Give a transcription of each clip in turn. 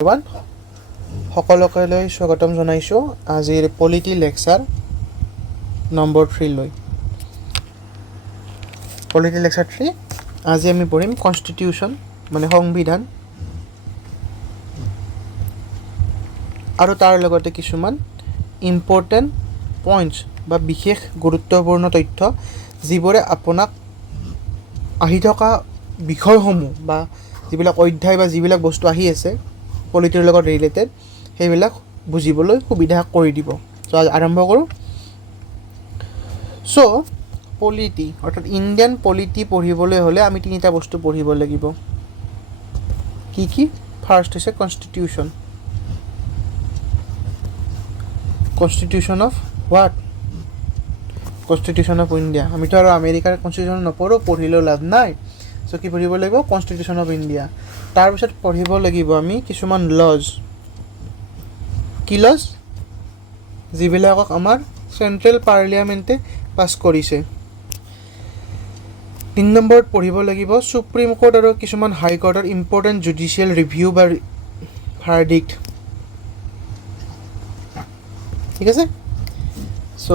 everyone, সকলোকে স্বাগতম জনাইছোঁ আজিৰ পলিটি লেকচাৰ নম্বৰ 3 লৈ। পলিটি লেকচাৰ 3 আজি আমি পঢ়িম কনষ্টিটিউশ্যন মানে সংবিধান আৰু তাৰ লগতে কিছুমান ইম্পৰ্টেণ্ট পইণ্টছ বা বিশেষ গুৰুত্বপূৰ্ণ তথ্য যিবোৰে আপোনাক আহি থকা বিষয়সমূহ বা যিবিলাক অধ্যায় বা যিবিলাক বস্তু আহি আছে পলিটিৰ লগত ৰিলেটেড সেইবিলাক বুজিবলৈ সুবিধা কৰি দিব। চ' আৰম্ভ কৰোঁ। চ' পলিটি অৰ্থাৎ ইণ্ডিয়ান পলিটি পঢ়িবলৈ হ'লে আমি তিনিটা বস্তু পঢ়িব লাগিব। কি ফাৰ্ষ্ট হৈছে constitution. Constitution of what? Constitution of India. আমিতো আৰু আমেৰিকাৰ কনষ্টিটিউশ্যন নপঢ়োঁ, পঢ়িলেও লাভ নাই। চ' কি পঢ়িব লাগিব? Constitution of India. তাৰপিছত পঢ়িব লাগিব আমি কিছুমান লজ। কি লজ? যিবিলাকক আমাৰ চেণ্ট্ৰেল পাৰ্লিয়ামেণ্টে পাছ কৰিছে। 3 নম্বৰত পঢ়িব লাগিব সুপ্ৰিম কোৰ্ট আৰু কিছুমান হাই কোৰ্টৰ ইম্পৰ্টেণ্ট জুডিচিয়েল ৰিভিউ বা ভাৰ্ডিক্ট। ঠিক আছে। চ'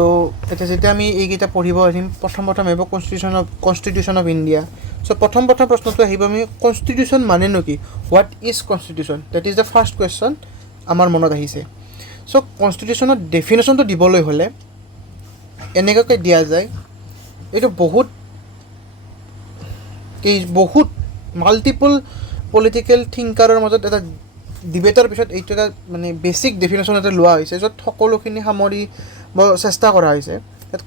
এতিয়া যেতিয়া আমি এইকেইটা পঢ়িব আহিম, প্ৰথম আহিব কনষ্টিটিউশ্যন অফ ইণ্ডিয়া। চ' প্ৰথম প্ৰশ্নটো আহিব আমি কনষ্টিটিউশ্যন মানেনো কি? What is constitution? That is the first question আমাৰ মনত আহিছে। চ' কনষ্টিটিউশ্যনৰ ডেফিনেশ্যনটো দিবলৈ হ'লে এনেকুৱাকৈ দিয়া যায়, এইটো বহুত মাল্টিপল পলিটিকেল থিংকাৰৰ মাজত এটা ডিবেটৰ পিছত এইটো এটা মানে বেছিক ডেফিনেশ্যন এটা লোৱা হৈছে, য'ত সকলোখিনি সামৰিব চেষ্টা কৰা হৈছে। তাত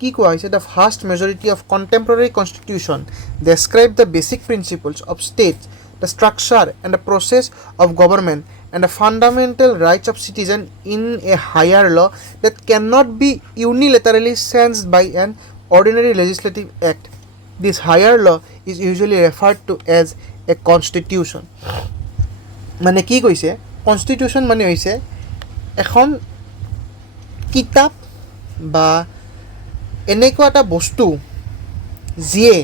কি কোৱা হৈছে? The vast majority of কণ্টেম্পৰৰী constitution describe the basic principles of state, the structure and the process of government and the fundamental rights of citizen in a higher law that cannot be unilaterally changed by an ordinary legislative act. This higher law is usually referred to as a constitution. মানে কি কৈছে? Constitution মানে হৈছে এখন কিতাপ বা এনেকুৱা এটা বস্তু যিয়ে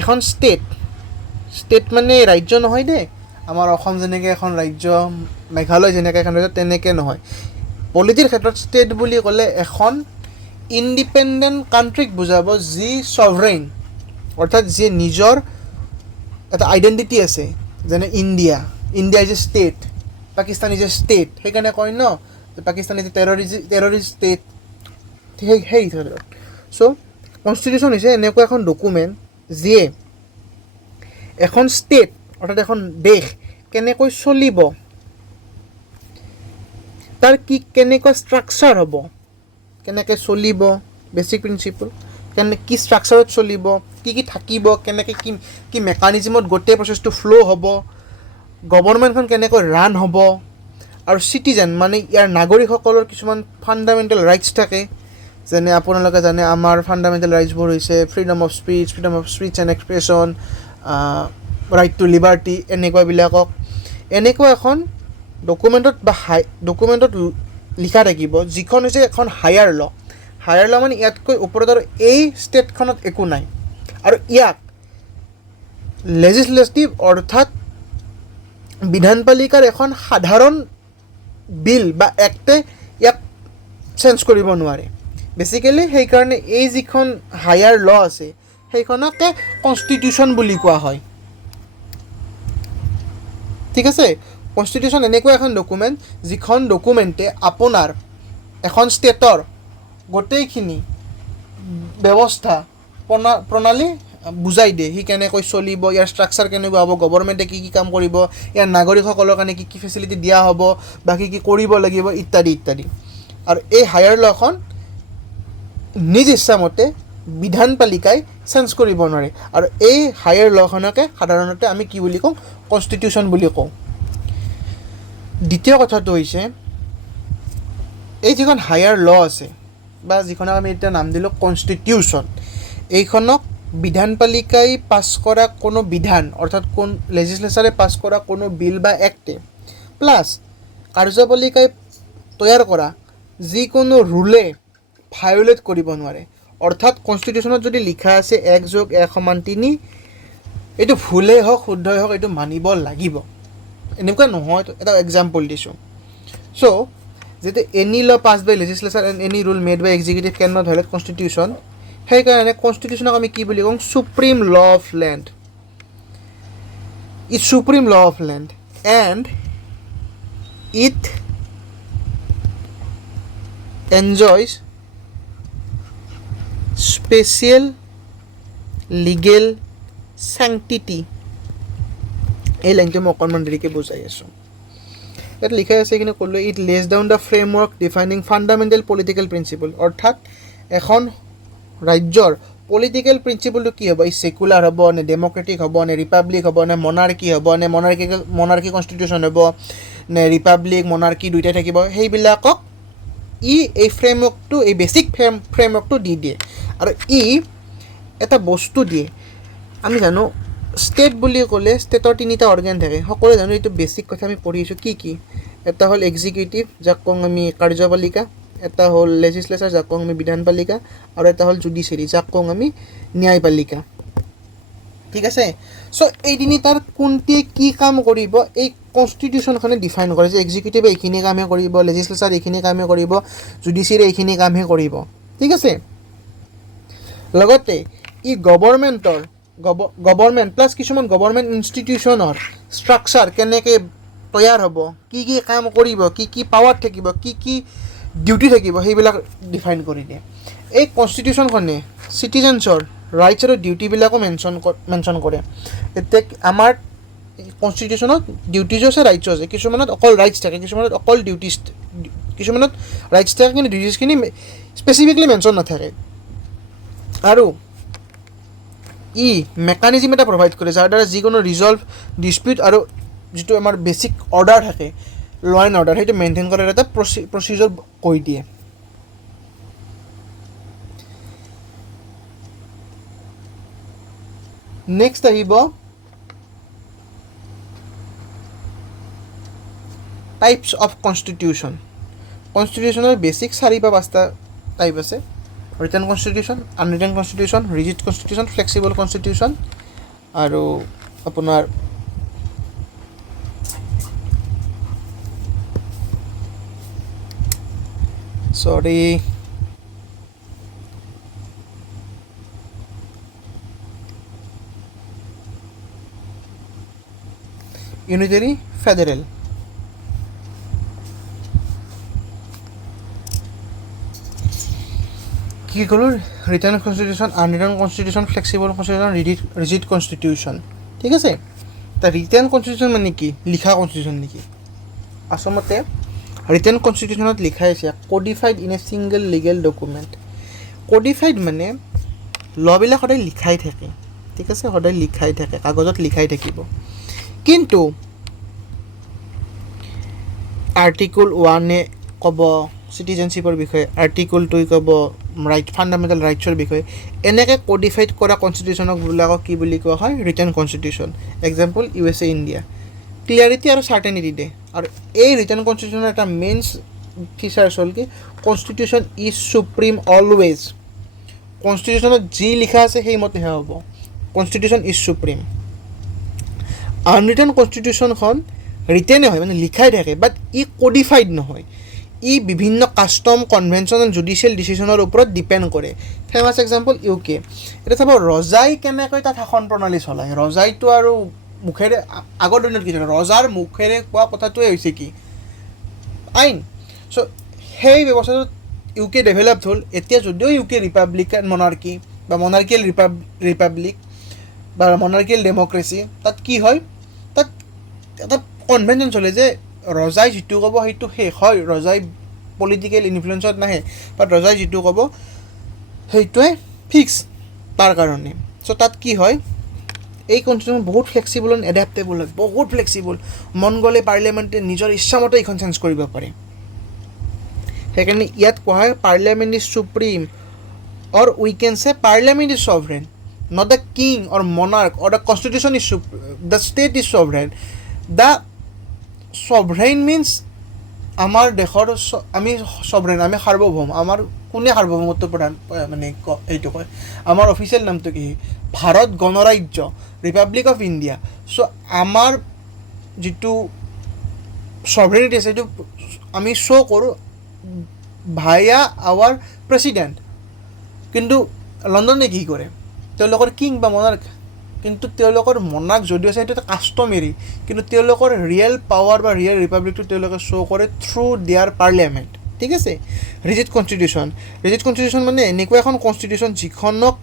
এখন ষ্টেট মানে ৰাজ্য নহয় দেই। আমাৰ অসম যেনেকৈ এখন ৰাজ্য, মেঘালয় যেনেকৈ এখন ৰাজ্য, তেনেকৈ নহয়। পলিটিৰ ক্ষেত্ৰত ষ্টেট বুলি ক'লে এখন ইণ্ডিপেণ্ডেণ্ট কাণ্ট্ৰিক বুজাব যি ছভৰেইন, অৰ্থাৎ যিয়ে নিজৰ এটা আইডেণ্টিটি আছে। যেনে India is a state, Pakistan is a state. সেইকাৰণে কয় ন Pakistan is a terrorist state. সেই ধৰণৰ। চ' কনষ্টিটিউশ্যন হৈছে এনেকুৱা এখন ডকুমেণ্ট যিয়ে এখন ষ্টেট অৰ্থাৎ এখন দেশ কেনেকৈ চলিব, তাৰ কেনেকুৱা ষ্ট্ৰাকচাৰ হ'ব, কেনেকৈ চলিব, বেছিক প্ৰিন্সিপল, কি ষ্ট্ৰাকচাৰত চলিব, কি থাকিব, কেনেকৈ কি মেকানিজিমত গোটেই প্ৰচেছটো ফ্ল' হ'ব, গভৰ্ণমেণ্টখন কেনেকৈ ৰান হ'ব, আৰু চিটিজেন মানে ইয়াৰ নাগৰিকসকলৰ কিছুমান ফাণ্ডামেণ্টেল ৰাইটছ থাকে। যেনে আপোনালোকে জানে আমাৰ ফাণ্ডামেণ্টেল ৰাইটছবোৰ হৈছে freedom of speech and expression, right to liberty, এনেকুৱা এখন ডকুমেণ্টত লিখা থাকিব, যিখন হৈছে এখন হায়াৰ ল' মানে ইয়াতকৈ ওপৰত আৰু এই ষ্টেটখনত একো নাই। আৰু ইয়াক লেজিছলেটিভ অৰ্থাৎ বিধানপালিকাৰ এখন সাধাৰণ বিল বা এক্টে ইয়াক চেঞ্জ কৰিব নোৱাৰে। বেচিকেলি সেইকাৰণে এই যিখন হায়াৰ ল' আছে সেইখনকে কনষ্টিটিউশ্যন বুলি কোৱা হয়। ঠিক আছে। কনষ্টিটিউশ্যন এনেকুৱা এখন ডকুমেণ্ট যিখন ডকুমেণ্টে আপোনাৰ এখন ষ্টেটৰ গোটেইখিনি ব্যৱস্থা প্ৰণালী বুজাই দিয়ে। সি কেনেকৈ চলিব, ইয়াৰ ষ্ট্ৰাকচাৰ কেনেকুৱা হ'ব, গভৰ্ণমেণ্টে কি কাম কৰিব, ইয়াৰ নাগৰিকসকলৰ কাৰণে কি ফেচিলিটি দিয়া হ'ব, বা কি কৰিব লাগিব, ইত্যাদি। আৰু এই হায়াৰ ল'খন নিজ ইচ্ছামতে বিধানপালিকাই চেঞ্জ কৰিব নোৱাৰে। আৰু এই হায়াৰ ল'খনকে সাধাৰণতে আমি কি বুলি কওঁ? কনষ্টিটিউশ্যন বুলি কওঁ। দ্বিতীয় কথাটো হৈছে এই যিখন হায়াৰ ল' আছে বা যিখনক আমি এতিয়া নাম দিলোঁ কনষ্টিটিউশ্যন, এইখনক বিধানপালিকাই পাছ কৰা কোনো বিধান অৰ্থাৎ লেজিছলেচাৰে পাছ কৰা কোনো বিল বা এক্টে প্লাছ কাৰ্যপালিকাই তৈয়াৰ কৰা যিকোনো ৰুলে ভায়লেট কৰিব নোৱাৰে। অৰ্থাৎ কনষ্টিটিউশ্যনত যদি লিখা আছে 1+1=3, এইটো ভুলেই হওক শুদ্ধই হওক এইটো মানিব লাগিব। এনেকুৱা নহয়, এটা এক্সাম্পল দিছোঁ। চ' যেতিয়া any law pass by legislature and any rule made by executive can not violate constitution, সেইকাৰণে কনষ্টিটিউশ্যনক আমি কি বুলি কওঁ? Supreme law of land. It's supreme law of land and it enjoys special legal sanctity. এই লাইনটো মই অকণমান দেৰিকৈ বুজাই আছোঁ। ইয়াত লিখা আছে, এইখিনি ক'লোঁ, ইট লেজ down the framework defining fundamental political principle. অৰ্থাৎ এখন ৰাজ্যৰ পলিটিকেল প্ৰিন্সিপলটো কি হ'ব? এই ছেকুলাৰ হ'ব নে ডেম'ক্ৰেটিক হ'ব নে ৰিপাব্লিক হ'ব নে মনাৰ্কি হ'ব নে মনাৰ্কি কনষ্টিটিউশ্যন হ'ব নে ৰিপাব্লিক মনাৰ্কি দুয়োটাই থাকিব, সেইবিলাকক এই ফ্ৰেমৱৰ্কটো, এই বেছিক ফ্ৰেমৱৰ্কটো দি দিয়ে। আৰু এটা বস্তু দিয়ে। আমি জানো ষ্টেট বুলি ক'লে ষ্টেটৰ 3টা অৰ্গেন থাকে, সকলোৱে জানো। এইটো বেছিক কথা আমি পঢ়িছোঁ। কি এটা হ'ল এক্সিকিউটিভ, যাক কওঁ আমি কাৰ্যপালিকা, এটা হ'ল লেজিসলেচাৰ, যাক কওঁ আমি বিধানপালিকা, আৰু এটা হ'ল জুডিচিয়াৰী, যাক কওঁ আমি ন্যায়পালিকা। ঠিক আছে? চ' এই তিনিটাৰ কোনটিয়ে কি কাম কৰিব, এই কনষ্টিটিউশ্যনখনে ডিফাইন কৰে যে এক্সিকিউটিভে এইখিনি কামহে কৰিব, লেজিসলেচাৰ এইখিনি কামহে কৰিব, জুডিচিয়াৰী এইখিনি কামহে কৰিব। ঠিক আছে? লগতে গভৰ্ণমেণ্ট প্লাছ কিছুমান গভৰ্ণমেণ্ট ইনষ্টিটিউশ্যনৰ ষ্ট্ৰাকচাৰ কেনেকৈ তৈয়াৰ হ'ব, কি কাম কৰিব, কি পাৱাৰ থাকিব, কি ডিউটি থাকিব, সেইবিলাক ডিফাইন কৰি দিয়ে। এই কনষ্টিটিউশ্যনখনে চিটিজেন্সৰ ৰাইটছ আৰু ডিউটিবিলাকো মেনশ্যন কৰে। এতিয়া আমাৰ কনষ্টিটিউশ্যনত ডিউটিজো আছে, ৰাইটছো আছে। কিছুমানত অকল ৰাইটছ থাকে, কিছুমানত অকল ডিউটিজ, কিছুমানত ৰাইটছ থাকে কিন্তু ডিউটিজখিনি স্পেচিফিকলি মেনশ্যন নাথাকে। আৰু মেকানিজিম এটা প্ৰভাইড কৰে, যাৰ দ্বাৰা যিকোনো ৰিজল্ভ ডিছপিউট আৰু যিটো আমাৰ বেছিক অৰ্ডাৰ থাকে, ল এণ্ড অৰ্ডাৰ, সেইটো মেইনটেইন কৰাৰ এটা প্ৰচিজৰ কৈ দিয়ে। নেক্সট আহিব টাইপছ অফ কনষ্টিটিউশ্যন। কনষ্টিটিউশ্যনৰ বেছিক 4 বা 5টা টাইপ আছে। Written constitution, unwritten constitution, rigid constitution, flexible constitution, আৰু আপোনাৰ ইউনিটাৰী ফেডাৰেল। কি ক'লোঁ? Written constitution, unwritten constitution, flexible constitution, rigid constitution. ঠিক আছে? তা ৰিটেন কনষ্টিটিউশ্যন মানে কি? লিখা কনষ্টিটিউশ্যন নেকি? আচলতে ৰিটেন কনষ্টিটিউশ্যনত লিখা আছে codified in a single legal document. Codified মানে ল'বিলাক সদায় লিখাই থাকে। ঠিক আছে? সদায় লিখাই থাকে, কাগজত লিখাই থাকিব। কিন্তু আৰ্টিকল 1 ক'ব চিটিজেনশ্বিপৰ বিষয়ে, আৰ্টিকল 2 ক'ব ফাণ্ডামেণ্টেল ৰাইটছৰ বিষয়ে। এনেকৈ কোডিফাইড কৰা কনষ্টিটিউশ্যনবিলাকক কি বুলি কোৱা হয়? Written constitution. Example USA, India. Clarity আৰু চাৰ্টেনিটি দিয়ে। আৰু এই ৰিটেন কনষ্টিটিউশ্যনৰ এটা মেইন ফিচাৰ্ছ হ'ল কি? Constitution is supreme always. কনষ্টিটিউশ্যনত যি লিখা আছে সেইমতেহে হ'ব। Constitution is supreme. আনৰিটেন কনষ্টিটিউশ্যনখন ৰিটেনে হয়, মানে লিখাই থাকে, বাট কোডিফাইড নহয়। বিভিন্ন কাষ্টম, কনভেনশ্যন এণ্ড জুডিচিয়েল ডিচিশ্যনৰ ওপৰত ডিপেণ্ড কৰে। Famous example UK। এতিয়া চাব ৰজাই কেনেকৈ তাত শাসন প্ৰণালী চলায়। ৰজাইটো আৰু মুখেৰে, আগৰ দিনত কি থাকে, ৰজাৰ মুখেৰে কোৱা কথাটোৱে হৈছে কি? আইন। চ' সেই ব্যৱস্থাটোত UK ডেভেলপড হ'ল। এতিয়া যদিও UK ৰিপাব্লিকান মনাৰ্কি বা মনাৰ্কিয়েল ৰিপাব্লিক বা মনাৰ্কিয়েল ডেম'ক্ৰেচি, তাত কি হয়? তাত এটা কনভেনশ্যন চলে যে ৰজাই যিটো ক'ব সেইটো শেষ হয়। ৰজাই পলিটিকেল ইনফ্লুৱেঞ্চত নাহে, বাট ৰজাই যিটো ক'ব সেইটোৱে ফিক্স তাৰ কাৰণে। চ' তাত কি হয়? এই কনষ্টিটিউশ্যন বহুত ফ্লেক্সিবল এণ্ড এডাপ্টেবল হয়, বহুত ফ্লেক্সিবল। মন গ'লে পাৰ্লিয়ামেণ্টে নিজৰ ইচ্ছামতে এইখন চেঞ্জ কৰিব পাৰে। সেইকাৰণে ইয়াত কোৱা হয় parliament is supreme, or we can say parliament is sovereign, not the king or monarch or the constitution is the state is sovereign. The sovereign means আমাৰ দেশৰ আমি sovereign, আমি সাৰ্বভৌম। আমাৰ কোনে সাৰ্বভৌমত্ব প্ৰদান মানে এইটো কয়? আমাৰ অফিচিয়েল নামটো কি? ভাৰত গণৰাজ্য, ৰিপাব্লিক অফ ইণ্ডিয়া। চ' আমাৰ যিটো সভৰেনিটি আছে এইটো আমি শ্ব' কৰোঁ ভায়া আৱাৰ প্ৰেচিডেণ্ট। কিন্তু লণ্ডনে কি কৰে, তেওঁলোকৰ কিং বা মনাৰ্ক, কিন্তু তেওঁলোকৰ মনাৰ্ক যদিও আছে সেইটো এটা কাষ্টমেৰী, কিন্তু তেওঁলোকৰ ৰিয়েল পাৱাৰ বা ৰিয়েল ৰিপাব্লিকটো তেওঁলোকে শ্ব' কৰে থ্ৰু দেয়াৰ পাৰ্লিয়ামেণ্ট। ঠিক আছে। ৰিজিড কনষ্টিটিউশ্যন মানে এনেকুৱা এখন কনষ্টিটিউশ্যন যিখনক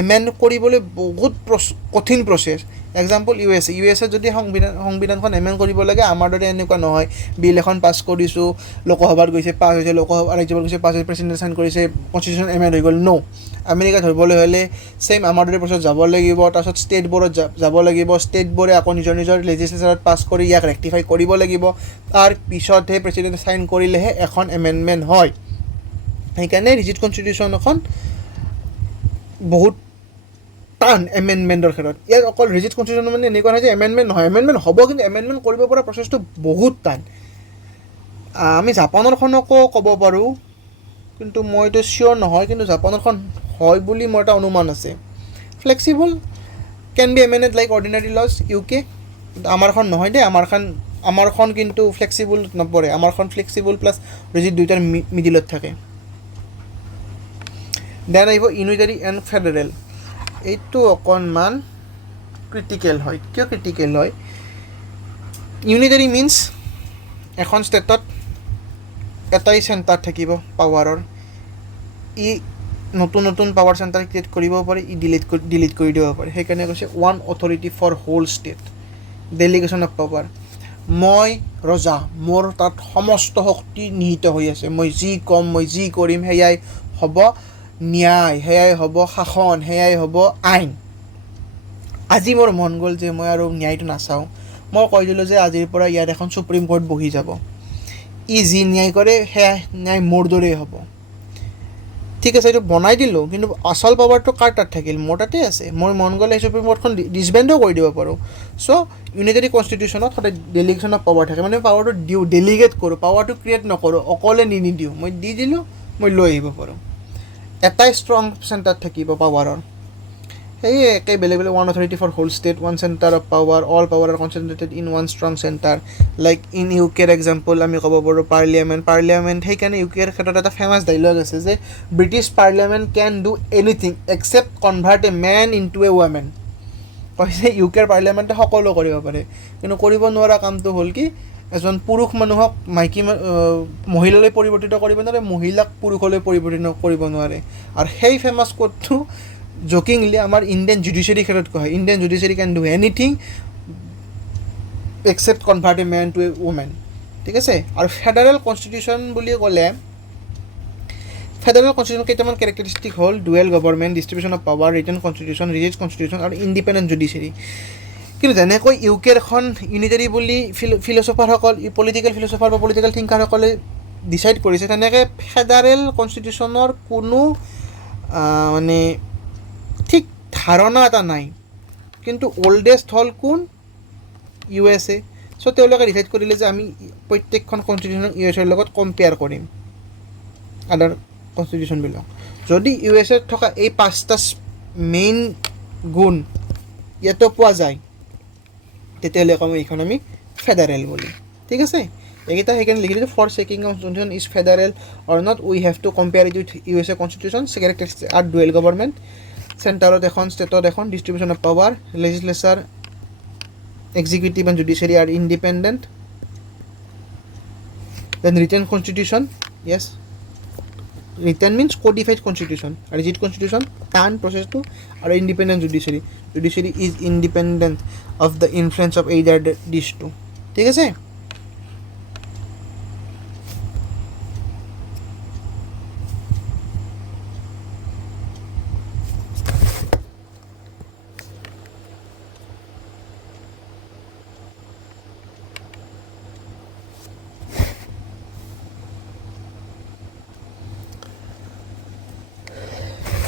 এমেণ্ড কৰিবলৈ বহুত কঠিন প্ৰচেছ। এক্সাম্পল ইউ এছ এ যদি সংবিধানখন এমেণ্ড কৰিব লাগে, আমাৰ দৰে এনেকুৱা নহয় বিল এখন পাছ কৰিছোঁ, লোকসভাত গৈছে পাছ হৈছে, লোকসভা ৰাজ্যসভাত গৈছে পাছ হৈছে, প্ৰেচিডেণ্টে চাইন কৰিছে, কনষ্টিটিউশ্যন এমেণ্ড হৈ গ'ল। ন' আমেৰিকা ধৰিবলৈ হ'লে ছেইম আমাৰ দৰে প্ৰচেছ যাব লাগিব, তাৰপিছত ষ্টেট বৰ্ডত যাব লাগিব, ষ্টেট বৰ্ডে আকৌ নিজৰ লেজিছলেচাৰত পাছ কৰি ইয়াক ৰেক্টিফাই কৰিব লাগিব, তাৰ পিছতহে প্ৰেচিডেণ্টে চাইন কৰিলেহে এখন এমেণ্ডমেণ্ট হয়। সেইকাৰণে ৰিজিড কনষ্টিটিউশ্যন এখন বহুত টান এমেণ্ডমেণ্টৰ ক্ষেত্ৰত। ইয়াত অকল ৰিজিড কনষ্টিটিউশ্যন মানে এনেকুৱা নহয় যে এমেণ্ডমেণ্ট নহয়, এমেণ্ডমেণ্ট হ'ব, কিন্তু এমেণ্ডমেণ্ট কৰিব পৰা প্ৰচেছটো বহুত টান। আমি জাপানৰখনকো ক'ব পাৰোঁ, কিন্তু মইতো চিয়'ৰ নহয়, কিন্তু জাপানৰখন হয় বুলি মোৰ এটা অনুমান আছে। Flexible, can be amended like ordinary laws UK, আমাৰখন নহয় দেই, আমাৰখন কিন্তু ফ্লেক্সিবল নপৰে, আমাৰখন ফ্লেক্সিবল প্লাছ ৰিজিড দুয়োটাৰ মিডিলত থাকে। দেন আহিব ইউনিটাৰী এণ্ড ফেডাৰেল। এইটো অকণমান ক্ৰিটিকেল হয়। কিয় ক্ৰিটিকেল হয়? ইউনিটাৰী মিনছ এখন ষ্টেটত এটাই চেণ্টাৰ থাকিব পাৱাৰৰ, ই নতুন পাৱাৰ চেণ্টাৰ ক্ৰিয়েট কৰিব পাৰে, ই ডিলিট কৰি দিব পাৰে। সেইকাৰণে কৈছে one authority for whole state, delegation of power. মই ৰজা, মোৰ তাত সমস্ত শক্তি নিহিত হৈ আছে, মই যি ক'ম, মই যি কৰিম সেয়াই হ'ব ন্যায়, সেয়াই হ'ব শাসন, সেয়াই হ'ব আইন। আজি মোৰ মন গ'ল যে মই আৰু ন্যায়টো নাচাওঁ, মই কৈ দিলোঁ যে আজিৰ পৰা ইয়াত এখন চুপ্ৰিম কোৰ্ট বহি যাব, ই যি ন্যায় কৰে সেয়া ন্যায় মোৰ দৰেই হ'ব। ঠিক আছে, এইটো বনাই দিলোঁ, কিন্তু আচল পাৱাৰটো কাৰ তাত থাকিল? মোৰ তাতে আছে। মই মন গ'লে চুপ্ৰিম কোৰ্টখন ডিছবেণ্ডো কৰি দিব পাৰোঁ। চ' ইউনিটাৰী কনষ্টিটিউশ্যনত সদায় ডেলিগেশ্যন অফ পাৱাৰ থাকে, মানে পাৱাৰটো দিওঁ, ডেলিগেট কৰোঁ, পাৱাৰটো ক্ৰিয়েট নকৰোঁ, অকলে নিদিওঁ, মই দি দিলোঁ, মই লৈ আহিব পাৰোঁ। এটাই ষ্ট্ৰং চেণ্টাৰ থাকিব পাৱাৰৰ, সেয়ে একে বেলেগ one authority for whole state, one centre of power, all power are concentrated in one strong centre. Like in UKৰ এক্সাম্পল আমি ক'ব পাৰোঁ পাৰ্লিয়ামেণ্ট। সেইকাৰণে UKৰ ক্ষেত্ৰত এটা ফেমাছ ডাইলগ আছে যে British parliament can do anything except convert a man into a woman. কৈছে UKৰ পাৰ্লিয়ামেণ্টে সকলো কৰিব পাৰে, কিন্তু কৰিব নোৱাৰা কামটো হ'ল কি এজন পুৰুষ মানুহক মহিলালৈ পৰিৱৰ্তিত কৰিব নোৱাৰে, মহিলাক পুৰুষলৈ পৰিৱৰ্তিত কৰিব নোৱাৰে। আৰু সেই ফেমাছ কোটটো জকিংলি আমাৰ ইণ্ডিয়ান জুডিচিয়াৰী ক্ষেত্ৰত কোৱা হয়, Indian judiciary can do anything except convert a man to a woman. ঠিক আছে। আৰু ফেডাৰেল কনষ্টিটিউশ্যন বুলি ক'লে ফেডাৰেল কনষ্টিটিউশ্যন কেইটামান কেৰেক্টাৰিষ্টিক হ'ল dual government, distribution of power, written constitution, rigid constitution আৰু ইণ্ডিপেণ্ডেণ্ট জুডিচিয়াৰী। কিন্তু যেনেকৈ UKৰ এখন ইউনিটাৰী বুলি ফিলচফাৰসকল, পলিটিকেল ফিলচফাৰ বা পলিটিকেল থিংকাৰসকলে ডিচাইড কৰিছে, তেনেকৈ ফেডাৰেল কনষ্টিটিউশ্যনৰ কোনো মানে ঠিক ধাৰণা এটা নাই। কিন্তু অল্ডেষ্ট হ'ল কোন? USA। চ' তেওঁলোকে ডিচাইড কৰিলে যে আমি প্ৰত্যেকখন কনষ্টিটিউশ্যন USৰ লগত কম্পেয়াৰ কৰিম আদাৰ কনষ্টিটিউশ্যনবিলাক। যদি USত থকা এই 5টা মেইন গুণ ইয়াতো পোৱা যায়, তেতিয়াহ'লে ক'ম এইখন আমি ফেডাৰেল বুলি। ঠিক আছে, এইকেইটা সেইকাৰণে লিখি দিছোঁ, for checking of constitution is federal or not we have to compare it with USA constitution. Characteristic are dual government, চেণ্টাৰত এখন, ষ্টেটত এখন, distribution of power, legislature, executive and judiciary are independent. Then written constitution, yes, written means codified constitution, and rigid constitution tan process to, or independent judiciary is independent of the influence of either these two. ঠিক আছে।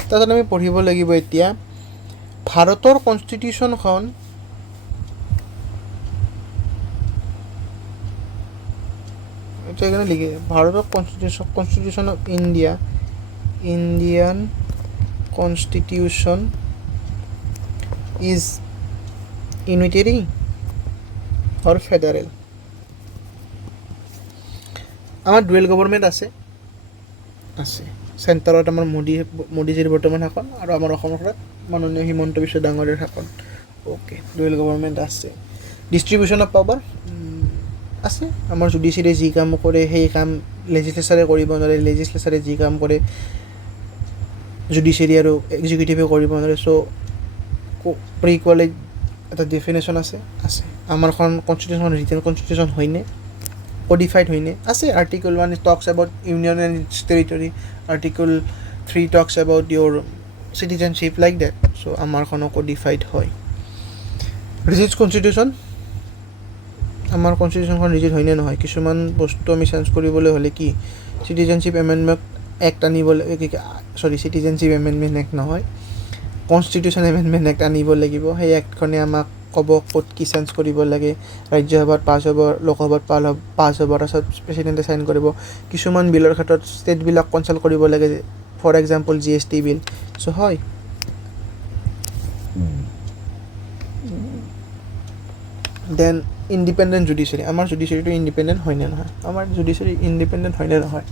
তাৰপিছত আমি পঢ়িব লাগিব এতিয়া ভাৰতৰ কনষ্টিটিউশ্যনখন লিখি ভাৰতৰ constitution of Indian constitution is unitary or federal. আমাৰ ডুৱেল গভৰ্ণমেণ্ট আছে চেণ্টাৰত আমাৰ মোদীজীৰ বৰ্তমান শাসন আৰু আমাৰ অসমৰ মাননীয় হিমন্ত বিশ্ব ডাঙৰীয়াৰ শাসন অ'কে ডুৱেল গভৰ্ণমেণ্ট আছে ডিষ্ট্ৰিবিউশ্যন অফ পাৱাৰ আছে আমাৰ জুডিচিয়াৰী যি কাম কৰে সেই কাম লেজিছলেচাৰে কৰিব নোৱাৰে লেজিছলেচাৰে যি কাম কৰে জুডিচিয়াৰী আৰু এক্সিকিউটিভে কৰিব নোৱাৰে চ' প্ৰি-ইকুৱেলি এটা ডেফিনেশ্যন আছে আমাৰখন কনষ্টিটিউশ্যন ৰিটেন কনষ্টিটিউশ্যন হয়নে codified হয়নে আছে article 1 talks about union and its territory article 3 talks about your citizenship like that so আমাৰখনো codified হয় rigid constitution আমাৰ কনষ্টিটিউশ্যনখন ৰিজিড হয়নে নহয় কিছুমান বস্তু আমি চেঞ্জ কৰিবলৈ হ'লে কি চিটিজেনশ্বিপ এমেণ্ডমেণ্ট এক্ট আনিব চিটিজেনশ্বিপ এমেণ্ডমেণ্ট এক্ট নহয় কনষ্টিটিউশ্যন এমেণ্ডমেণ্ট এক্ট আনিব লাগিব সেই এক্টখনে আমাক ক'ব ক'ত কি চেঞ্জ কৰিব লাগে ৰাজ্যসভাত পাছ হ'ব লোকসভাত পাছ হ'ব তাৰপিছত প্ৰেচিডেণ্টে চাইন কৰিব কিছুমান বিলৰ ক্ষেত্ৰত ষ্টেটবিলাক কনচাল্ট কৰিব লাগে ফৰ এক্সাম্পল GST বিল চ' হয় দেন ইণ্ডিপেণ্ডেণ্ট জুডিচিয়াৰী আমাৰ জুডিচিয়াৰীটো ইণ্ডিপেণ্ডেণ্ট হয়নে নহয় আমাৰ জুডিচিয়াৰী ইণ্ডিপেণ্ডেণ্ট হয়নে নহয়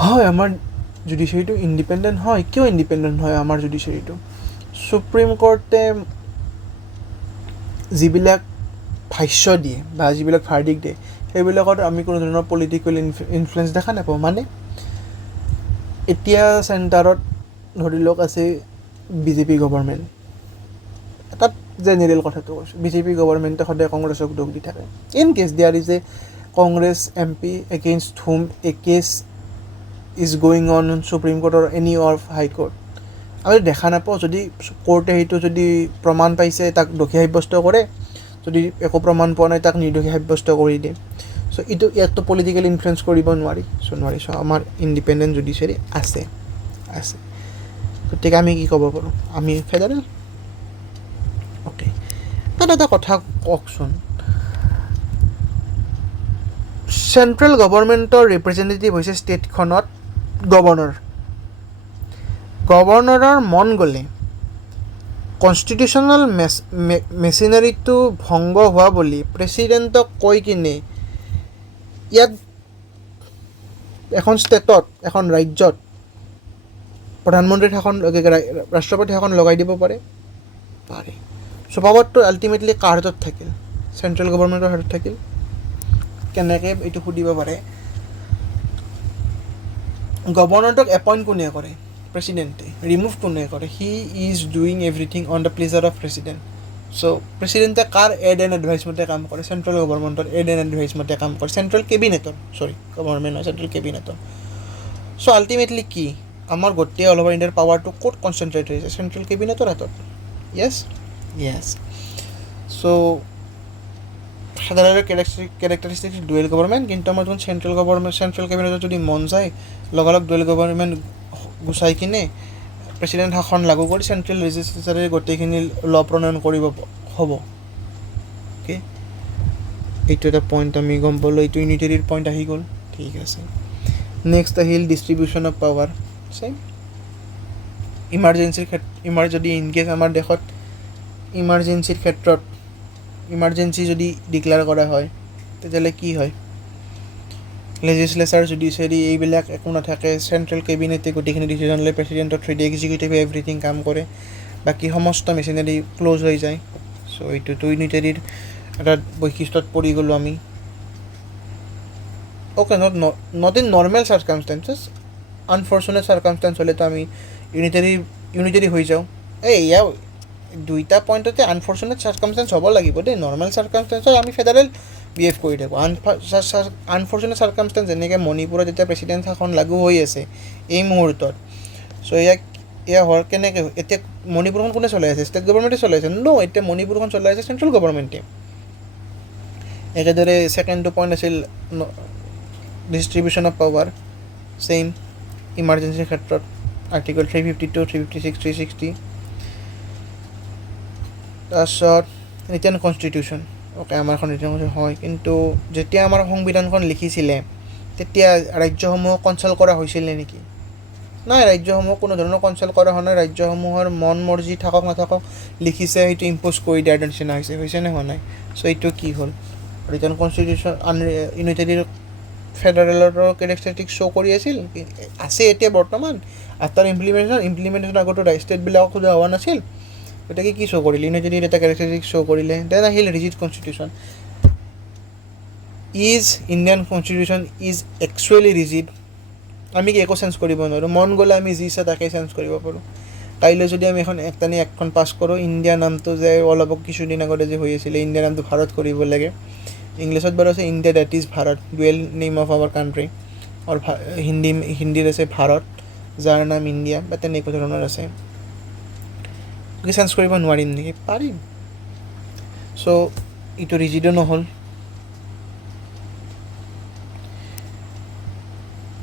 হয় আমাৰ জুডিচিয়াৰীটো ইণ্ডিপেণ্ডেণ্ট হয় কিয় ইণ্ডিপেণ্ডেণ্ট হয় আমাৰ জুডিচিয়াৰীটো সুপ্ৰিম কোৰ্টে যিবিলাক ভাষ্য দিয়ে বা যিবিলাক ভাৰ্ডিক্ট দিয়ে সেইবিলাকত আমি কোনো ধৰণৰ পলিটিকেল ইনফ্লুৱেঞ্চ দেখা নাপাওঁ মানে এতিয়া চেণ্টাৰত ধৰি লওক আছে বিজেপি গভৰ্ণমেণ্ট এটা জেনেৰেল কথাটো কৈছোঁ বিজেপি গভৰ্ণমেণ্টে সদায় কংগ্ৰেছক দোষ দি থাকে in case there is a Congress MP against whom a case is going on Supreme Court or any of high court আমি দেখা নাপাওঁ যদি কোৰ্টে সেইটো যদি প্ৰমাণ পাইছে তাক দোষী সাব্যস্ত কৰে যদি একো প্ৰমাণ পোৱা নাই তাক নিৰ্দোষী সাব্যস্ত কৰি দিয়ে চ' ইয়াততো পলিটিকেল ইনফ্লুৱেঞ্চ কৰিব নোৱাৰি চ' আমাৰ ইণ্ডিপেণ্ডেণ্ট জুডিচিয়াৰী আছে গতিকে আমি কি ক'ব পাৰোঁ আমি ফেডাৰেল অ'কে তাত এটা কথা কওকচোন চেণ্ট্ৰেল গভৰ্ণমেণ্টৰ ৰিপ্ৰেজেণ্টেটিভ হৈছে ষ্টেটখনত গভৰ্ণৰৰ মন গ'লে কনষ্টিটিউশ্যনেল মেচিনাৰীটো ভংগ হোৱা বুলি প্ৰেচিডেণ্টক কৈ কিনে ইয়াত এখন ষ্টেটত এখন ৰাজ্যত প্ৰধানমন্ত্ৰীৰ শাসন ৰাষ্ট্ৰপতিৰ শাসন লগাই দিব পাৰে চ' পাৱাৰটো আল্টিমেটলি কাৰ হাতত থাকিল চেণ্ট্ৰেল গভৰ্ণমেণ্টৰ হাতত থাকিল কেনেকৈ এইটো সুধিব পাৰে গভৰ্ণৰটোক এপইণ্ট কোনে কৰে প্ৰেচিডেণ্টে ৰিমুভ কোনে কৰে he is doing everything on the pleasure of president so' প্ৰেচিডেণ্টে কাৰ এড এণ্ড এডভাইচ মতে কাম কৰে চেণ্ট্ৰেল গভৰ্ণমেণ্টৰ এড এণ্ড এডভাইচ মতে কাম কৰে চেণ্ট্ৰেল কেবিনেটৰ চ' আল্টিমেটলি কি আমাৰ গোটেই অল অভাৰ ইণ্ডিয়াৰ পাৱাৰটো ক'ত কনচেনট্ৰেট হৈছে চেণ্ট্ৰেল কেবিনেটৰ হাতত য়েছ চ' ফেডাৰেলৰ কেৰেক্টাৰিষ্টিক্স ডুৱেল গভৰ্ণমেণ্ট কিন্তু আমাৰ যোন চেণ্ট্ৰেল কেবিনেটত যদি মন যায় লগালগ ডুৱেল গভৰ্ণমেণ্ট গুচাই কিনে প্ৰেচিডেণ্ট শাসন লাগু কৰি চেণ্ট্ৰেল লেজিছলেচাৰে গোটেইখিনি ল প্ৰণয়ন কৰিব হ'ব অ'কে এইটো এটা পইণ্ট আমি গম পালোঁ এইটো ইউনিটেৰীৰ পইণ্ট আহি গ'ল ঠিক আছে নেক্সট আহিল ডিষ্ট্ৰিবিউশ্যন অফ পাৱাৰ চেম যদি ইনকেছ আমাৰ দেশত ইমাৰ্জেঞ্চিৰ ক্ষেত্ৰত ইমাৰ্জেঞ্চি যদি ডিক্লেয়াৰ কৰা হয় তেতিয়াহ'লে কি হয় লেজিছলেচাৰ জুডিচিয়াৰী এইবিলাক একো নাথাকে চেণ্ট্ৰেল কেবিনেটে গোটেইখিনি ডিচিজন লৈ প্ৰেচিডেণ্টৰ থ্ৰুদি এক্সিকিউটিভে এভৰিথিং কাম কৰে বাকী সমস্ত মেচিনাৰী ক্ল'জ হৈ যায় চ' এইটোতো ইউনিটেৰীৰ এটা বৈশিষ্ট্যত পৰি গ'লোঁ আমি okay not in normal circumstances unfortunate circumstance হ'লেতো আমি ইউনিটেৰী হৈ যাওঁ এয়া দুইটা পইণ্টতে আনফৰ্চুনেট চাৰ্কামষ্টেঞ্চ হ'ব লাগিব দেই নৰ্মেল চাৰ্কামষ্টেঞ্চত আমি ফেডাৰেল বিহেভ কৰি থাকোঁ আনফৰ্চুনেট চাৰ্কামষ্টেঞ্চ যেনেকৈ মণিপুৰত এতিয়া প্ৰেচিডেণ্ট শাসন লাগু হৈ আছে এই মুহূৰ্তত চ' এয়া হোৱাৰ কেনেকৈ এতিয়া মণিপুৰখন কোনে চলাই আছে ষ্টেট গভৰ্ণমেণ্টে চলাই আছে এতিয়া মণিপুৰখন চলাই আছে চেণ্ট্ৰেল গভৰ্ণমেণ্টে একেদৰে ছেকেণ্ডটো পইণ্ট আছিল ডিষ্ট্ৰিবিউশ্যন অফ পাৱাৰ ছেইম ইমাৰ্জেঞ্চিৰ ক্ষেত্ৰত আৰ্টিকল 352 356 360 তাৰপিছত ৰিটেন কনষ্টিটিউশ্যন অ'কে আমাৰখন ৰিটেন কনষ্টিটিউশ্যন হয় কিন্তু যেতিয়া আমাৰ সংবিধানখন লিখিছিলে তেতিয়া ৰাজ্যসমূহক কনচাল্ট কৰা হৈছিলে নেকি নাই ৰাজ্যসমূহক কোনো ধৰণৰ কনচাল্ট কৰা হোৱা নাই ৰাজ্যসমূহৰ মন মৰ্জি থাকক নাথাকক লিখিছে সেইটো ইম্প'জ কৰি দিয়াৰ নিচিনা হৈছে নে হোৱা নাই চ' এইটো কি হ'ল ৰিটেন কনষ্টিটিউশ্যন ইউনিটেৰীৰ ফেডাৰেলৰ কেৰেক্টাৰিষ্টিক শ্ব' কৰি আছিল আছে এতিয়া বৰ্তমান আফটাৰ ইমপ্লিমেণ্টেশ্যন আগতো ষ্টেটবিলাকক খোজা হোৱা নাছিল গতিকে কি শ্ব' কৰিলে ইউনিটেৰিৰ এটা কেৰেক্টাৰিষ্টিক শ্ব' কৰিলে দেন আহিল rigid constitution is Indian constitution is actually rigid আমি কি একো চেঞ্জ কৰিব নোৱাৰোঁ মন গ'লে আমি যি ইচ্ছা তাকে চেঞ্জ কৰিব পাৰোঁ কাইলৈ যদি আমি এখন পাছ কৰোঁ ইণ্ডিয়া নামটো যে অলপ কিছুদিন আগতে যে হৈ আছিলে ইণ্ডিয়া নামটো ভাৰত কৰিব লাগে ইংলিছত বাৰু আছে India that is Bharat dual name of our country আৰু হিন্দীত আছে ভাৰত যাৰ নাম ইণ্ডিয়া বা তেনেকুৱা ধৰণৰ আছে চেঞ্জ কৰিব নোৱাৰিম নেকি পাৰিম চ' এইটো ৰিজিডো নহ'ল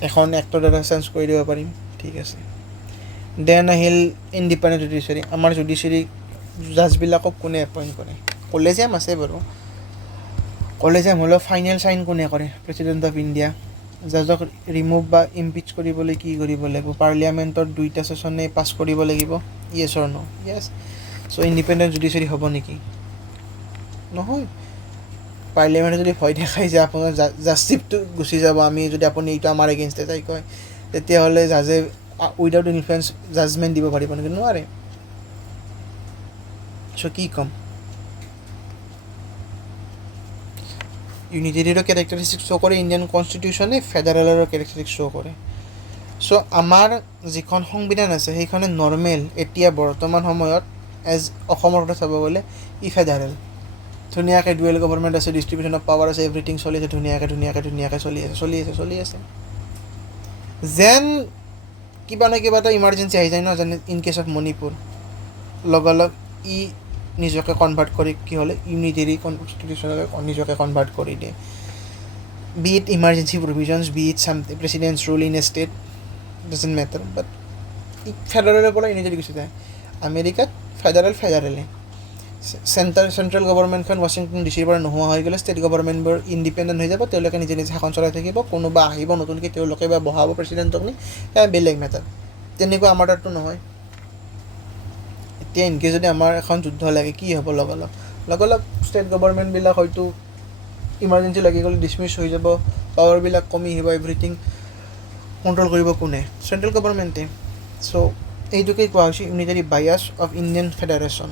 এখন এক্টৰ দ্বাৰা চেঞ্জ কৰি দিব পাৰিম ঠিক আছে দেন আহিল ইণ্ডিপেণ্ডেণ্ট জুডিচিয়াৰী আমাৰ জুডিচিয়াৰী জাজবিলাকক কোনে এপইণ্ট কৰে কলেজিয়াম আছে বাৰু কলেজিয়াম হ'লেও ফাইনেল চাইন কোনে কৰে প্ৰেচিডেণ্ট অফ ইণ্ডিয়া জাজক ৰিমুভ বা ইমপিচ কৰিবলৈ কি কৰিব লাগিব পাৰ্লিয়ামেণ্টৰ 2টা ছেশ্যনে পাছ কৰিব লাগিব য়েছ অৰ ন' য়েছ চ' ইণ্ডিপেণ্ডেণ্ট জুডিচিয়াৰী হ'ব নেকি নহয় পাৰ্লিয়ামেণ্টে যদি ভয় দেখাই যে আপোনাৰ জাষ্টিছটো গুচি যাব আমি যদি আপুনি এইটো আমাৰ এগেইনষ্টে যাই কয় তেতিয়াহ'লে জাজে উইদাউট ইনফ্লুৱেঞ্চ জাজমেণ্ট দিব পাৰিব নেকি নোৱাৰে চ' কি ক'ম ইউনিটেৰিৰো কেৰেক্টাৰিষ্টিক শ্ব' কৰে ইণ্ডিয়ান কনষ্টিটিউশ্যনে ফেডাৰেলৰো কেৰেক্টাৰিষ্টিক শ্ব' কৰে চ' আমাৰ যিখন সংবিধান আছে সেইখনে নৰ্মেল এতিয়া বৰ্তমান সময়ত এজ অসমৰ কথা চাব গ'লে ই ফেডাৰেল ধুনীয়াকৈ ডুৱেল গভৰ্ণমেণ্ট আছে ডিষ্ট্ৰিবিউশ্যন অফ পাৱাৰ আছে এভৰিথিং চলি আছে ধুনীয়াকৈ চলি আছে যেন কিবা না কিবা এটা ইমাৰ্জেঞ্চি আহি যায় ন যেনে ইন কেছ অফ মণিপুৰ লগালগ ই নিজকে কনভাৰ্ট কৰি কি হ'লে ইউনিটেৰী কনষ্টিটিউশ্যনলৈ নিজকে কনভাৰ্ট কৰি দিয়ে be it emergency provisions be it something president's rule in a state doesn't matter but ফেডাৰেলৰ পৰা ইউনিটেৰী গুচি যায় আমেৰিকাত ফেডাৰেলে চেণ্ট্ৰেল গভৰ্ণমেণ্টখন ৱাশ্বিংটন ডিচিৰ পৰা নোহোৱা হৈ গ'লে ষ্টেট গভৰ্ণমেণ্টবোৰ ইণ্ডিপেণ্ডেণ্ট হৈ যাব তেওঁলোকে নিজে শাসন চলাই থাকিব কোনোবা আহিব নতুনকৈ তেওঁলোকে বা বহাব প্ৰেচিডেণ্টক নি বেলেগ মেটাৰ তেনেকুৱা আমাৰ তাততো নহয় এতিয়া ইনকেছ যদি আমাৰ এখন যুদ্ধ লাগে কি হ'ব লগালগ ষ্টেট গভৰ্ণমেণ্টবিলাক হয়তো ইমাৰ্জেঞ্চি লাগি গ'লে ডিছমিছ হৈ যাব পাৱাৰবিলাক কমি আহিব এভৰিথিং কণ্ট্ৰল কৰিব কোনে চেণ্ট্ৰেল গভৰ্ণমেণ্টে চ' এইটোকেই কোৱা হৈছে unitary bias of Indian federation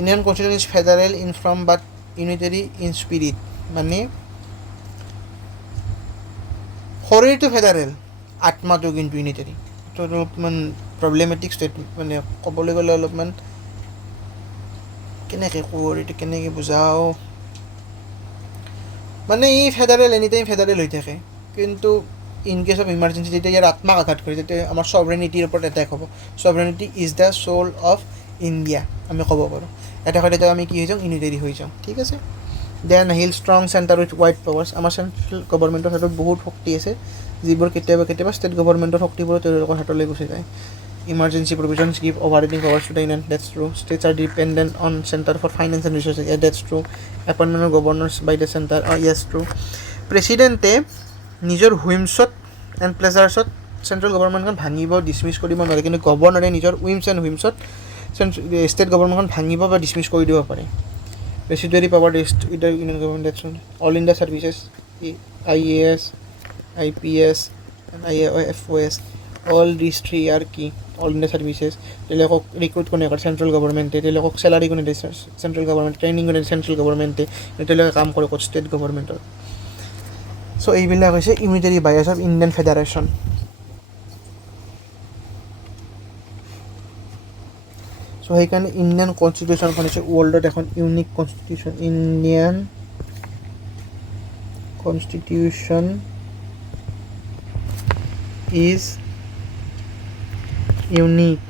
Indian constitution is federal in form but unitary in spirit মানে শৰীৰটো ফেডাৰেল আত্মাটো কিন্তু ইউনিটাৰী এইটো অলপমান প্ৰব্লেমেটিক ষ্টেট মানে ক'বলৈ গ'লে অলপমান কেনেকৈ কওঁ এইটো কেনেকৈ বুজাওঁ মানে ই ফেডাৰেল এনি টাইম ফেডাৰেল হৈ থাকে কিন্তু ইন কেছ অফ ইমাৰ্জেঞ্চি যেতিয়া ইয়াৰ আত্মাক আঘাত কৰে তেতিয়া আমাৰ ছভৰেনিটিৰ ওপৰত এটেক হ'ব sovereignty is the soul of India আমি ক'ব পাৰোঁ এটা হয় তেতিয়া আমি কি হৈ যাওঁ ইউনিটাৰী হৈ যাওঁ ঠিক আছে দেন আহিল strong centre with wide powers আমাৰ চেণ্ট্ৰেল গভৰ্ণমেণ্টৰ হাতত বহুত শক্তি আছে যিবোৰ কেতিয়াবা ষ্টেট গভৰ্ণমেণ্টৰ শক্তিবোৰো তেওঁলোকৰ হাতলৈ গুচি যায় emergency provisions give overriding powers to the union that's through states are dependent on centre for finance and resources that's through appointment of governors by the centre yes through প্ৰেচিডেণ্টে নিজৰ হুইমছত এণ্ড প্লেজাৰ্ছত চেণ্ট্ৰেল গভৰ্ণমেণ্টখন ভাঙিব dismiss কৰিব নোৱাৰে কিন্তু গভৰ্ণৰে নিজৰ উইমছ and হুইমছত state গভৰ্ণমেণ্টখন ভাঙিব বা dismiss কৰি দিব পাৰে residuary power rest with the union government all India services IAS IPS IFOS all this three are কি অল ইণ্ডিয়া ছাৰ্ভিচেছ তেওঁলোকক ৰিক্ৰুট কোনে কৰে চেণ্ট্ৰেল গভৰ্ণমেণ্টে তেওঁলোকক চেলাৰী কোনে দিয়ে চেণ্ট্ৰেল গভৰ্ণমেণ্ট ট্ৰেইনিং কোনে দিয়ে চেণ্ট্ৰেল গভৰ্ণমেণ্টে তেওঁলোকে কাম কৰে ক'ত ষ্টেট গভৰ্ণমেণ্টৰ চ' এইবিলাক হৈছে unitary bias of Indian federation চ' সেইকাৰণে ইণ্ডিয়ান কনষ্টিটিউশ্যনখন হৈছে ৱৰ্ল্ডত এখন unique constitution Indian constitution is unique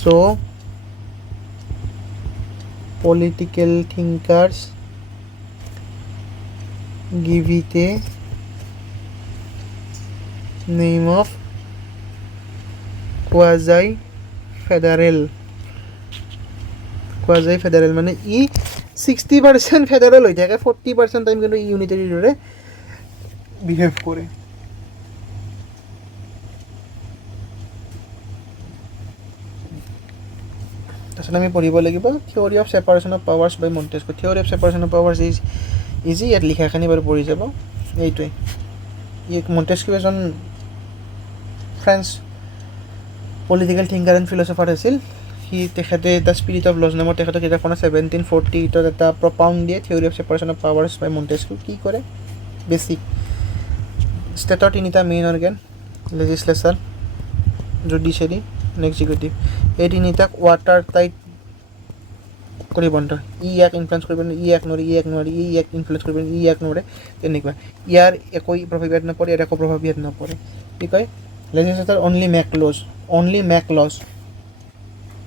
so' political thinkers give it a name of quasi-federal মানে ই 60% ফেডাৰেল হৈ থাকে 40% টাইম কিন্তু ইউনিটাৰীৰ দৰে বিহেভ কৰে তাৰপিছত আমি পঢ়িব লাগিব theory of separation of powers by Montesquieu theory of separation of powers is easy ইয়াত লিখাখিনি বাৰু পঢ়ি যাব এইটোৱে মণ্টেস্কিউ এজন French political thinker and philosopher আছিল তেখেতে দ্য স্পিৰিট অফ লজ নামৰ তেখেতৰ কিতাপখনত 1748 এটা প্ৰপাউণ্ড দিয়ে theory of separation of powers by Montesquieu কি কৰে বেছিক ষ্টেটৰ তিনিটা main organ legislature judiciary executive এই তিনিটাক ৱাটাৰ টাইট কৰিব নোৱাৰে ইয়াক ইনফ্লুৱেঞ্চ কৰিব নোৱাৰে ইয়াক নোৱাৰে ইয়াক ইনফ্লুৱেঞ্চ কৰিব নোৱাৰে ইয়াক নোৱাৰে তেনেকুৱা ইয়াৰ একো প্ৰভাৱ ইয়াত নপৰে ইয়াৰ একো প্ৰভাৱ ইয়াত নপৰে কি কয় লেজিছলেচাৰ অনলি মেক লজ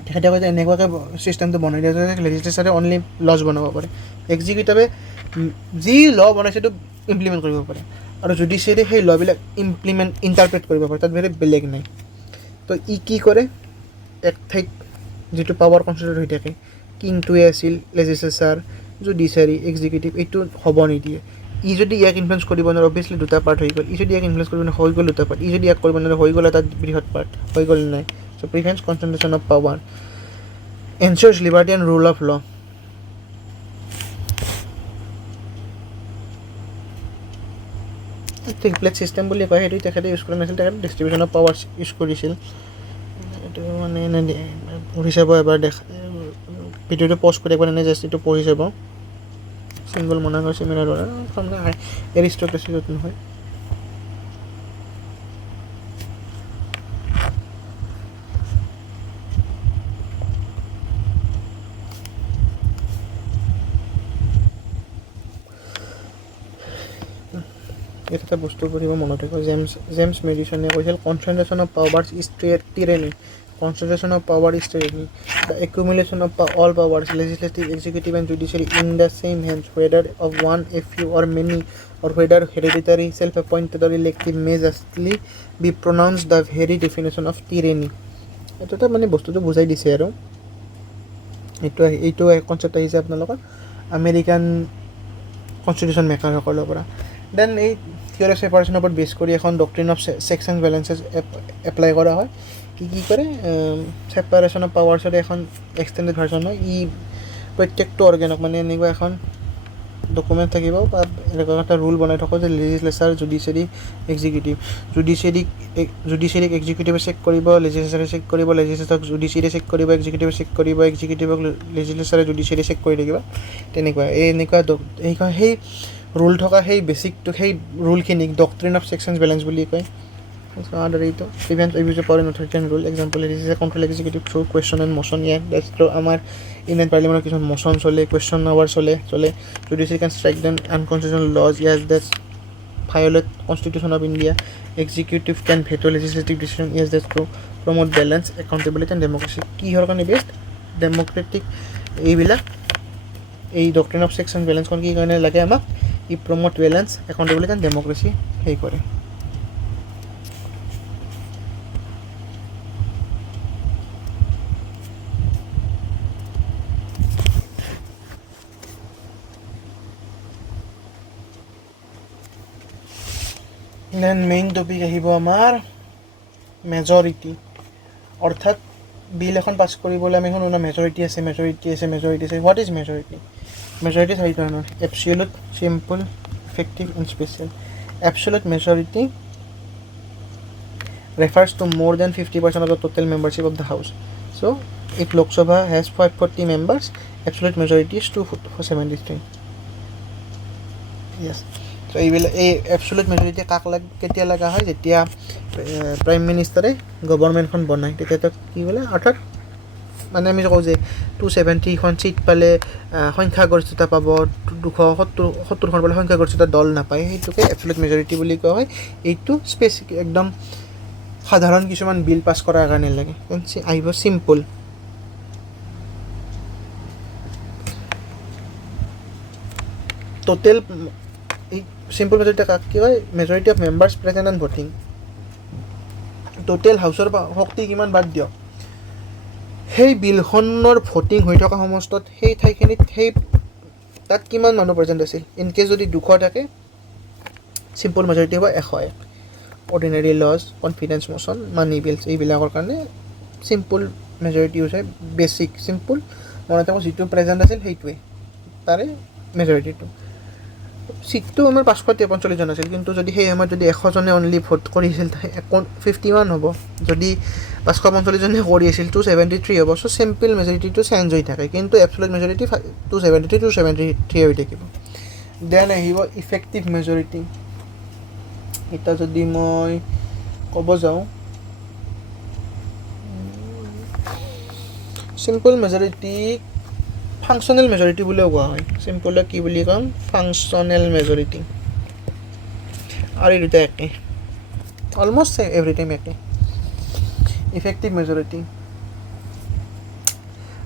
তেখেতে কয় যে এনেকুৱাকৈ ছিষ্টেমটো বনাই দিয়া যায় লেজিছলেচাৰে অনলি লজ বনাব পাৰে এক্সিকিউটিভে যি ল বনাইছে সেইটো ইমপ্লিমেণ্ট কৰিব পাৰে আৰু জুডিচিয়াৰী সেই লবিলাক ইণ্টাৰপ্ৰেট কৰিব পাৰে তাত বেলেগ নাই তো ই কি কৰে এক ঠাইত যিটো পাৱাৰ কনচেন্ট্ৰেট হৈ থাকে কিংটোৱে আছিল লেজিছলেচাৰ জুডিচিয়াৰী এক্সিকিউটিভ এইটো হ'ব নিদিয়ে ই যদি ইয়াক ইনফ্লুৱেঞ্চ কৰিব নোৱাৰে অভিয়াছলি দুটা পাৰ্ট হৈ গ'ল ই যদি ইয়াক ইনফ্লুৱেঞ্চ কৰিব নোৱাৰে হৈ গ'ল দুটা পাৰ্ট ই যদি ইয়াক কৰিব নোৱাৰে হৈ গ'ল এটা বৃহৎ পাৰ্ট হৈ গ'ল নাই so' prevents concentration of power ensures liberty and rule of law triplet system বুলি কয় সেইটো তেখেতে ইউজ কৰা নাছিল তেখেতে ডিষ্ট্ৰিবিউশ্যন অফ পাৱাৰ ইউজ কৰিছিল এইটো মানে এনে পঢ়ি চাব এবাৰ ভিডিঅ'টো প'ষ্ট কৰি একবাৰ এনে জাষ্ট এইটো পঢ়ি চাব চিংগল মনাগৰ চিমিলাৰ এৰিষ্টক্ৰেচিত নহয় এটা বস্তু পঢ়িব মনত ৰাখিব জেমছ মেডিচনে কৈছিল concentration of powers is tyranny concentration of power is tyranny. The accumulation of all powers, legislative, executive, and judiciary, in the same hands, whether of one, a few, or many, or whether hereditary, self-appointed, or elective, may justly be pronounced the very definition of tyranny. এটা মানে বস্তুটো বুজাই দিছে আৰু এইটো concept আহিছে আপোনালোকৰ American constitution মেকাৰসকলৰ পৰা দেন এই থিয়ৰী অফ ছেপাৰেশ্যনৰ ওপৰত বেছ কৰি এখন doctrine of checks and balances apply কৰা হয় কি কৰে ছেপাৰেশ্যন অফ পাৱাৰ্ছৰ এখন এক্সটেণ্ডেড ভাৰ্জন হয় ই প্ৰত্যেকটো অৰ্গেনক মানে এনেকুৱা এখন ডকুমেণ্ট থাকিব বা এনেকুৱা এটা ৰুল বনাই থকা যে লেজিছলেচাৰ জুডিচিয়াৰী এক্সিকিউটিভ জুডিচিয়াৰীক এক্সিকিউটিভে চেক কৰিব লেজিছলেচাৰে চেক কৰিব লেজিছলেচাৰক জুডিচিয়াৰীয়ে চেক কৰিব এক্সিকিউটিভে চেক কৰিব এক্সিকিউটিভক লেজিছলেচাৰে জুডিচিয়াৰীয়ে চেক কৰি থাকিব তেনেকুৱা এনেকুৱা সেই ৰুল থকা সেই বেছিকটো সেই ৰুলখিনিক doctrine of checks and balance বুলি কয় আৰু এইটো prevent abuse of power in authoritarian rule example legislature control executive through question and motion that's আমাৰ ইণ্ডিয়ান পাৰ্লিমেণ্টৰ কিছুমান মশ্যন চলে কুৱেশ্যন আৱাৰ চলে judiciary can strike then unconstitutional laws that's violate constitution of India executive can veto legislative decision that's to promote balance accountability and democracy কিহৰ কাৰণে best democratic এইবিলাক এই doctrine of checks and বেলেঞ্চখন কি কাৰণে লাগে আমাক ই promote balance accountability and democracy সেই কৰে দেন মেইন টপিক আহিব আমাৰ মেজৰিটি অৰ্থাৎ বিল এখন পাছ কৰিবলৈ আমি শুনো না মেজৰিটি আছে হোৱাট ইজ মেজৰিটি মেজৰিটি চাৰি ধৰণৰ absolute simple effective and special absolute majority refers to more than 50% of the total membership of the house so if Lok Sabha has 540 members absolute majority is 273 yes so এই এবছলিউট majority কাক কেতিয়া লগা হয় যেতিয়া prime মিনিষ্টাৰে গভৰ্ণমেণ্টখন বনায় তেতিয়াতো কি বোলে অৰ্থাৎ মানে আমি কওঁ যে 270খন ছিট পালে সংখ্যাগৰিষ্ঠতা পাব 270খন পালে সংখ্যাগৰিষ্ঠতা দল নাপায় সেইটোকে এবছলিউট মেজৰিটি বুলি কোৱা হয় এইটো স্পেচিফিক একদম সাধাৰণ কিছুমান বিল পাছ কৰাৰ কাৰণে লাগে আহিব চিম্পল টোটেল চিম্পল মেজৰিটি কাক কি হয় majority of members present and voting total হাউচৰ শক্তি কিমান বাদ দিয়ক সেই বিলখনৰ ভোটিং হৈ থকা সমস্তত সেই ঠাইখিনিত তাত কিমান মানুহ প্ৰেজেণ্ট আছিল ইন কেছ যদি 200 থাকে চিম্পল মেজৰিটি হ'ব 101 অৰ্ডিনাৰী লজ কনফিডেন্স মশ্যন মানি বিলছ এইবিলাকৰ কাৰণে চিম্পল মেজৰিটি ইউজ হয় বেছিক চিম্পল মনত ৰাখক যিটো প্ৰেজেণ্ট আছিল সেইটোৱে তাৰে মেজৰিটিটো সিটটো আমাৰ 543 জন আছিল, কিন্তু যদি সেই সময়ত যদি 100 জনে অনলি ভোট কৰিছিল 51 হ'ব, যদি 545 জনে কৰি আছিল 273 হ'ব। চ' চিম্পল মেজৰিটিটো চেঞ্জ হৈ থাকে, কিন্তু এবছলুট মেজৰিটি 273 হৈ থাকিব। দেন আহিব ইফেক্টিভ মেজৰিটি। এটা যদি মই ক'ব যাওঁ, চিম্পল মেজৰিটি ফাংচনেল মেজৰিটি বুলিও কোৱা হয়। চিম্পলক কি বুলি ক'ম? Functional majority. আৰু এই দুটা একে, অলমষ্ট এভৰি টাইম একে। Effective majority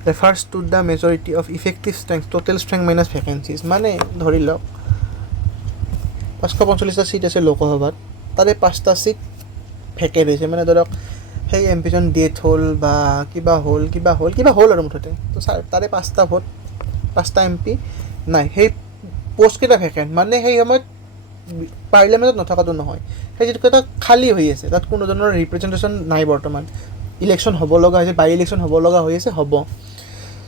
refers to the majority of effective strength, total strength minus vacancies। মানে ধৰি লওক 545টা চিট আছে লোকসভাত, তাৰে 5টা চিট ভেকেণ্ট হৈছে, মানে ধৰক সেই এম পিজন ডেথ হ'ল বা কিবা হ'ল আৰু মুঠতে, তো তাৰে 5টা ভোট, 5টা এম পি নাই, সেই পষ্টকেইটা ভেকেণ্ট, মানে সেই সময়ত পাৰ্লিয়ামেণ্টত নথকাটো নহয়, সেই যিকেইটা খালী হৈ আছে তাত কোনো ধৰণৰ ৰিপ্ৰেজেণ্টেশ্যন নাই বৰ্তমান। ইলেকশ্যন হ'ব লগা হৈছে, বাই ইলেকশ্যন হ'ব লগা হৈ আছে, হ'ব।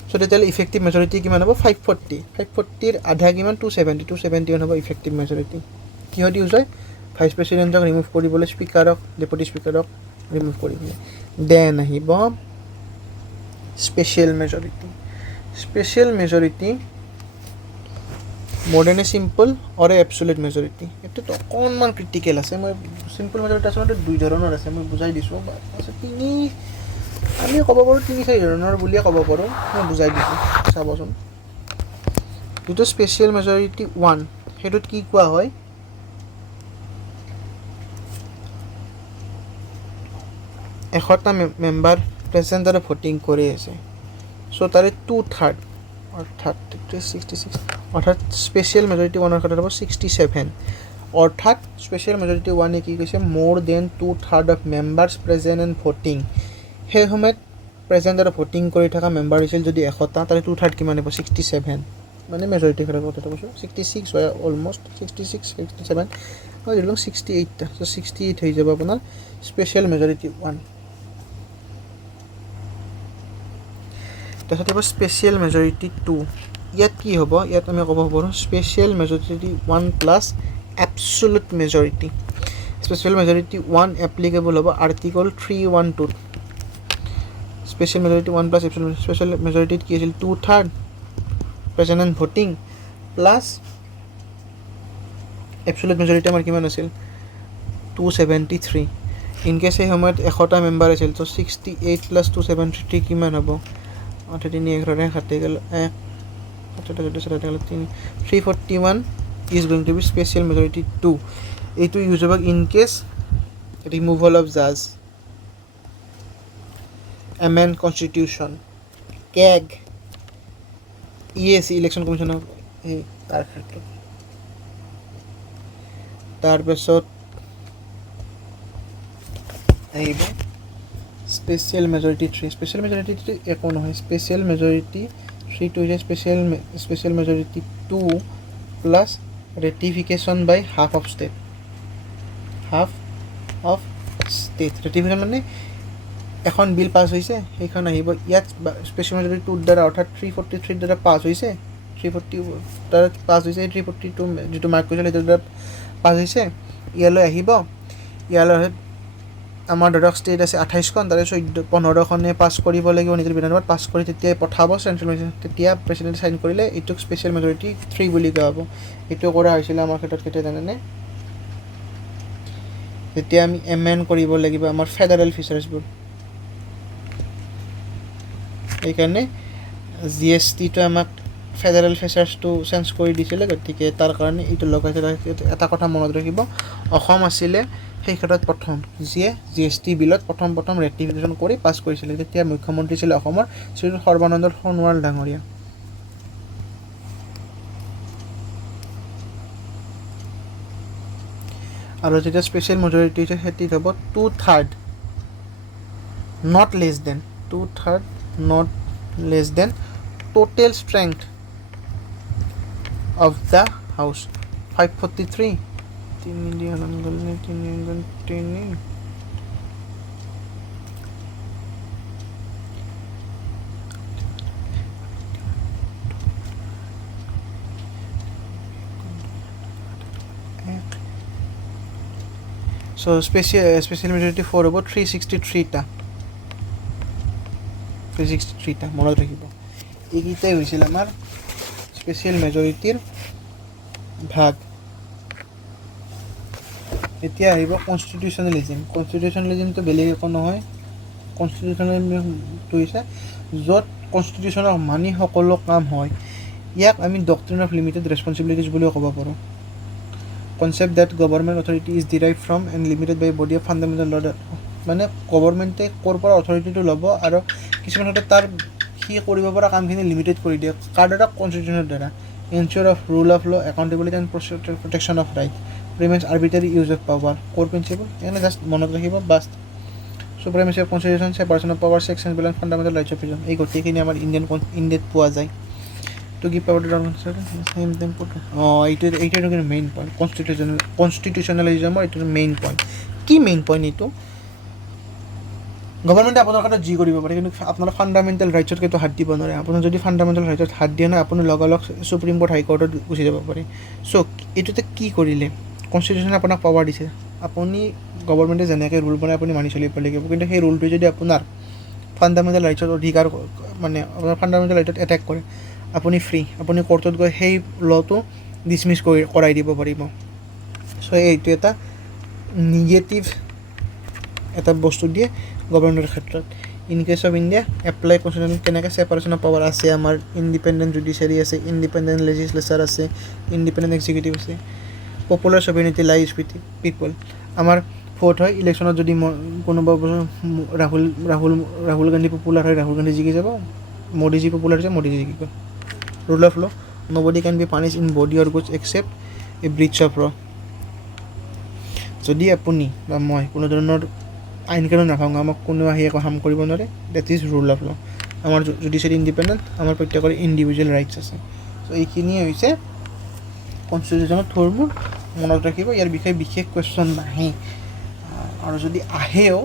চ' তেতিয়াহ'লে ইফেক্টিভ মেজৰিটি কিমান হ'ব? 540ৰ আধা কিমান? 271 হ'ব ইফেক্টিভ মেজৰিটি। কিহত ইউজ হয়? ভাইচ প্ৰেচিডেণ্টক ৰিমুভ কৰিবলৈ, স্পীকাৰক, ডেপুটি স্পীকাৰক ৰিমুভ কৰিবলৈ। দেন আহিব স্পেচিয়েল মেজৰিটি। স্পেচিয়েল মেজৰিটি মোৰ দেন এ চিম্পল অৰ এ এবছলুট মেজৰিটি। এইটোতো অকণমান ক্ৰিটিকেল আছে। মই চিম্পল মেজৰিটি আচলতে 2 ধৰণৰ আছে, মই বুজাই দিছোঁ। আমি ক'ব পাৰোঁ 3-4 ধৰণৰ বুলিয়ে ক'ব পাৰোঁ, মই বুজাই দিছোঁ, চাবচোন। যিটো স্পেচিয়েল মেজৰিটি 1, সেইটোত কি কোৱা হয়? এশটা মেম্বাৰ প্ৰেজেণ্ট আৰু ভোটিং কৰি আছে, চ' তাৰে 2/3 অৰ্থাৎ 66, অৰ্থাৎ স্পেচিয়েল মেজৰিটি 1ৰ ক্ষেত্ৰত হ'ব 67, অৰ্থাৎ স্পেচিয়েল মেজৰিটি 1এ কি কৈছে? মোৰ দেন 2/3 of members present and voting. সেই সময়ত প্ৰেজেণ্ট আৰু ভোটিং কৰি থকা মেম্বাৰ হৈছিল যদি 100টা, তাৰে 2/3 কিমান হ'ব? 67, মানে মেজৰিটিৰ ক্ষেত্ৰত কথাটো কৈছোঁ। 66 হয়, অলমষ্ট 67 হয়, ধৰি লওক 68টা, চ' 68 হৈ যাব আপোনাৰ স্পেচিয়েল মেজৰিটি 1। তাৰপিছত হ'ব স্পেচিয়েল মেজৰিটি 2। ইয়াত কি হ'ব? ইয়াত আমি ক'ব পাৰোঁ special majority 1 plus absolute majority. Special majority 1 applicable হ'ব article 312। Special majority 1 plus absolute. Special মেজৰিটিত কি আছিল? 2/3 present and voting plus absolute majority আমাৰ কিমান আছিল? 273। ইনকেছ সেই সময়ত 100টা মেম্বাৰ আছিল, ত' 68 প্লাছ 273 কিমান হ'ব? 3 কাটি গ'ল 1, 341 is going to B special majority 2। এইটো ইউজ হ'ব ইনকেছ ৰিমুভেল অফ জাজ, amend constitution, keg, EAC election কমিশ্যনৰ তাৰ ক্ষেত্ৰত। তাৰপিছত আহিব স্পেচিয়েল মেজৰিটি 3। স্পেচিয়েল মেজৰিটি 3 একো নহয়, স্পেচিয়েল মেজৰিটি 3টো হৈছে special majority 2 plus ratification by half of state. Ratification মানে এখন বিল পাছ হৈছে, সেইখন আহিব ইয়াত স্পেচিয়েল মেজৰিটি 2ৰ দ্বাৰা, অৰ্থাৎ 343ৰ দ্বাৰা পাছ হৈছে, 340 দ্বাৰা পাছ হৈছে, 342 যিটো মাৰ্ক কৰিছিল সেইটোৰ দ্বাৰা পাছ হৈছে, ইয়ালৈ আহিব। ইয়ালৈ আমাৰ ধৰক ষ্টেট আছে 28খন, তাৰে 15খনে পাছ কৰিব লাগিব নিজৰ বিধানসভাত, পাছ কৰি তেতিয়াই পঠাব চেণ্ট্ৰেল মেজৰিটি, তেতিয়া প্ৰেচিডেণ্টে চাইন কৰিলে এইটোক স্পেচিয়েল মেজৰিটি 3 বুলি কোৱা হ'ব। এইটো কৰা হৈছিলে আমাৰ ক্ষেত্ৰত কেতিয়া জানেনে? যেতিয়া আমি এমেণ্ড কৰিব লাগিব আমাৰ ফেডাৰেল ফিচাৰ্ছবোৰ। সেইকাৰণে GSTটো আমাক ফেডাৰেল ফিচাৰ্ছটো চেঞ্জ কৰি দিছিলে, গতিকে তাৰ কাৰণে এইটো লগাইছে। এটা কথা মনত ৰাখিব, অসম আছিলে সেই ক্ষেত্ৰত প্ৰথম, যিয়ে GST বিলত প্ৰথম ৰেটিফিকেশ্যন কৰি পাছ কৰিছিলে। তেতিয়া মুখ্যমন্ত্ৰী আছিলে অসমৰ শ্ৰী সৰ্বানন্দ সোণোৱাল ডাঙৰীয়া। আৰু যেতিয়া স্পেচিয়েল মেজৰিটি হৈছে সেইটোত হ'ব 2/3 not less than, 2/3 not less than total strength of the house. 543 3 so' special majority 4 হ'ব 363টা মনত ৰাখিব। এইকেইটাই হৈছিল আমাৰ স্পেচিয়েল মেজৰিটিৰ ভাগ। এতিয়া আহিব কনষ্টিটিউশ্যনেলিজিমটো বেলেগ একো নহয়। কনষ্টিটিউশ্যনেলিজিমটো হৈছে য'ত কনষ্টিটিউশ্যনক মানি সকলো কাম হয়। ইয়াক আমি ডক্ট্ৰিন অফ লিমিটেড ৰেছপনচিবিলিটিজ বুলিও ক'ব পাৰোঁ। Concept that government authority is derive from and limited by body of fundamental law. মানে গভৰ্ণমেণ্টে ক'ৰ পৰা অথৰিটিটো ল'ব আৰু কিছুমান ক্ষেত্ৰত তাৰ সি কৰিব পৰা কামখিনি লিমিটেড কৰি দিয়ে। কাৰ দ্বাৰা? কনষ্টিটিউশ্যনৰ দ্বাৰা। Ensure of rule of law, accountability and protection of right, prevents arbitrary use of power, core principle. সেইকাৰণে জাষ্ট মনত ৰাখিব বাছ। Supremacy of constitution, separation of power, checks and balance, fundamental rights of person. এই গোটেইখিনি আমাৰ ইণ্ডিয়াত পোৱা যায়। টু গিভ পাৱাৰ টু এইটো কিন্তু মেইন পইণ্ট। কনষ্টিটিউশ্যনেলিজিমৰ এইটো মেইন পইণ্ট। কি মেইন পইণ্ট এইটো? গভৰ্ণমেণ্টে আপোনাৰ কাৰণে যি কৰিব পাৰে, কিন্তু আপোনাৰ ফাণ্ডামেণ্টেল ৰাইটছত কিন্তু হাত দিব নোৱাৰে। আপোনাৰ যদি ফাণ্ডামেণ্টেল ৰাইটছত হাত দিয়া নাই, আপুনি লগালগ সুপ্ৰিম কোৰ্ট হাইকোৰ্টত গুচি যাব পাৰে। চ' এইটোতে কি কৰিলে? কনষ্টিটিউশ্যনে আপোনাক পাৱাৰ দিছে। আপুনি গভৰ্ণমেণ্টে যেনেকৈ ৰুল বনাই আপুনি মানি চলিব লাগিব, কিন্তু সেই ৰুলটো যদি আপোনাৰ ফাণ্ডামেণ্টেল ৰাইটছত অধিকাৰ মানে আপোনাৰ ফাণ্ডামেণ্টেল ৰাইটত এটেক কৰে, আপুনি ফ্ৰী। আপুনি কোৰ্টত গৈ সেই ল'টো ডিছমিছ কৰাই দিব পাৰিব। চ' এইটো এটা নিগেটিভ এটা বস্তু দিয়ে গভৰ্ণমেণ্টৰ ক্ষেত্ৰত। In case of India apply constitution কেনেকৈ? ছেপাৰেশ্যন অফ পাৱাৰ আছে আমাৰ, ইণ্ডিপেণ্ডেণ্ট জুডিচিয়াৰী আছে, ইণ্ডিপেণ্ডেণ্ট লেজিছলেচাৰ আছে, ইণ্ডিপেণ্ডেণ্ট এক্সিকিউটিভ আছে, popular sovereignty lies with people. আমাৰ ভোট হয় ইলেকশ্যনত, যদি কোনোবা ৰাহুল গান্ধী পপুলাৰ হয়, ৰাহুল গান্ধী জিকি যাব। মোদীজী পপুলাৰ হৈছে, মোদীজী জিকিব। Rule of law, nobody can be punish in body or goods except a breach of law. যদি আপুনি বা মই কোনো ধৰণৰ আইন কানুন নাভাঙো, আমাক কোনেও আহি একো হাৰ্ম কৰিব নোৱাৰে। ডেট ইজ ৰুল অফ ল। আমাৰ জুডিচিয়াৰী ইণ্ডিপেণ্ডেণ্ট, আমাৰ প্ৰত্যেকৰে ইণ্ডিভিজুৱেল ৰাইটছ আছে। চ' এইখিনিয়ে হৈছে কনষ্টিটিউশ্যনৰ থৰ্মবোৰ। মনত ৰাখিব, ইয়াৰ বিষয়ে বিশেষ কুৱেশ্যন নাহে। আৰু যদি আহেও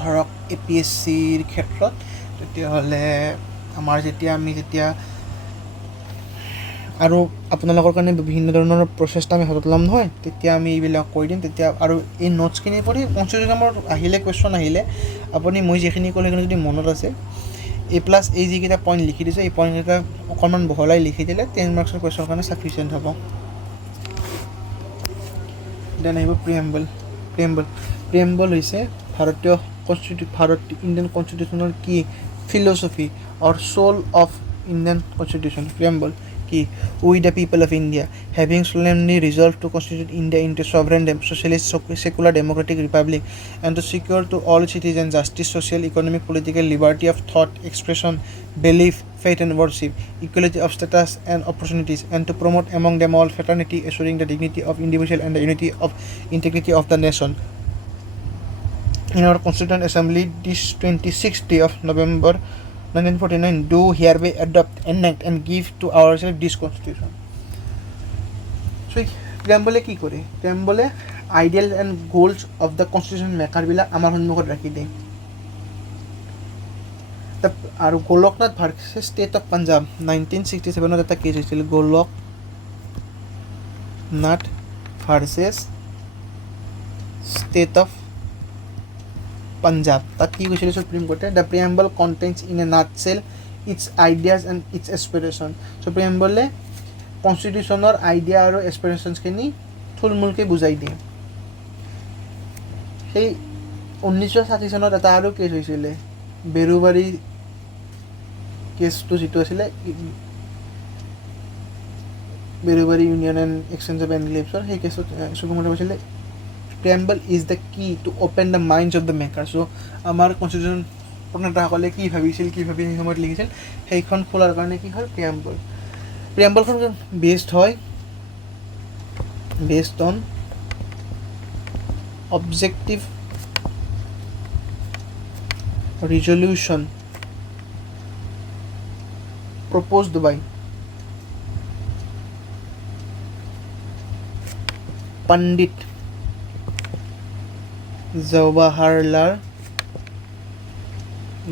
ধৰক APSCৰ ক্ষেত্ৰত, তেতিয়াহ'লে আমি যেতিয়া আৰু আপোনালোকৰ কাৰণে বিভিন্ন ধৰণৰ প্ৰচেষ্টা আমি হাতত ল'ম নহয়, তেতিয়া আমি এইবিলাক কৰি দিম। তেতিয়া আৰু এই নোটছখিনিৰ পৰি কনষ্টিটিউশ্যনৰ আহিলে কুৱেশ্যন আহিলে আপুনি মই যিখিনি ক'লো সেইখিনি যদি মনত আছে, A+, এই যিকেইটা পইণ্ট লিখি দিছে, এই পইণ্টকেইটা অকণমান বহলাই লিখি দিলে 10 মাৰ্কছৰ কুৱেশ্যনৰ কাৰণে ছাফিচিয়েণ্ট হ'ব। দেন আহিব প্ৰিএম্বল হৈছে ইণ্ডিয়ান কনষ্টিটিউশ্যনৰ কি philosophy or soul of Indian constitution. Preamble কি? We the people of India having solemnly resolved to constitute India into a sovereign socialist secular democratic republic and to secure to all citizens justice, social, economic, political liberty of thought, expression, belief, faith and worship, equality of status and opportunities, and to promote among them all fraternity, assuring the dignity of individual and the unity of integrity of the nation. In our Constituent Assembly this 26th day of November 1949 do hereby adopt, enact and give to ourselves this constitution. So প্ৰিএম্বলে কি কৰে? প্ৰিএম্বলে ideal and goals of the constitution মেকাৰবিলাক আমাৰ সন্মুখত ৰাখি দিয়ে। আৰু Golaknath versus state of Punjab 1967 এটা কেছ হৈছিল। Golaknath versus state of Punjab. তাত কি কৈছিলে সুপ্ৰিম কোৰ্টে? The preamble contains in a nutshell its ideas and its aspiration. So' প্ৰিএম্বলে কনষ্টিটিউশ্যনৰ আইডিয়া আৰু এছপিৰেশ্যনছখিনি থুলমূলকৈ বুজাই দিয়ে। সেই 1960 চনত এটা আৰু কেছ হৈছিলে, বেৰুবাৰী কেছটো যিটো আছিলে, Berubari union and exchange of এনক্লেভছৰ, সেই কেছত সুপ্ৰিম কোৰ্টে কৈছিলে preamble is the key to open the minds of the maker. So' আমাৰ কনষ্টিটিউশ্যন প্ৰণেতাসকলে কি ভাবি সেই সময়ত লিখিছিল, সেইখন খোলাৰ কাৰণে কি হ'ল প্ৰিএম্বল। প্ৰিএম্বলখন based on objective resolution proposed by Pandit Jawaharlal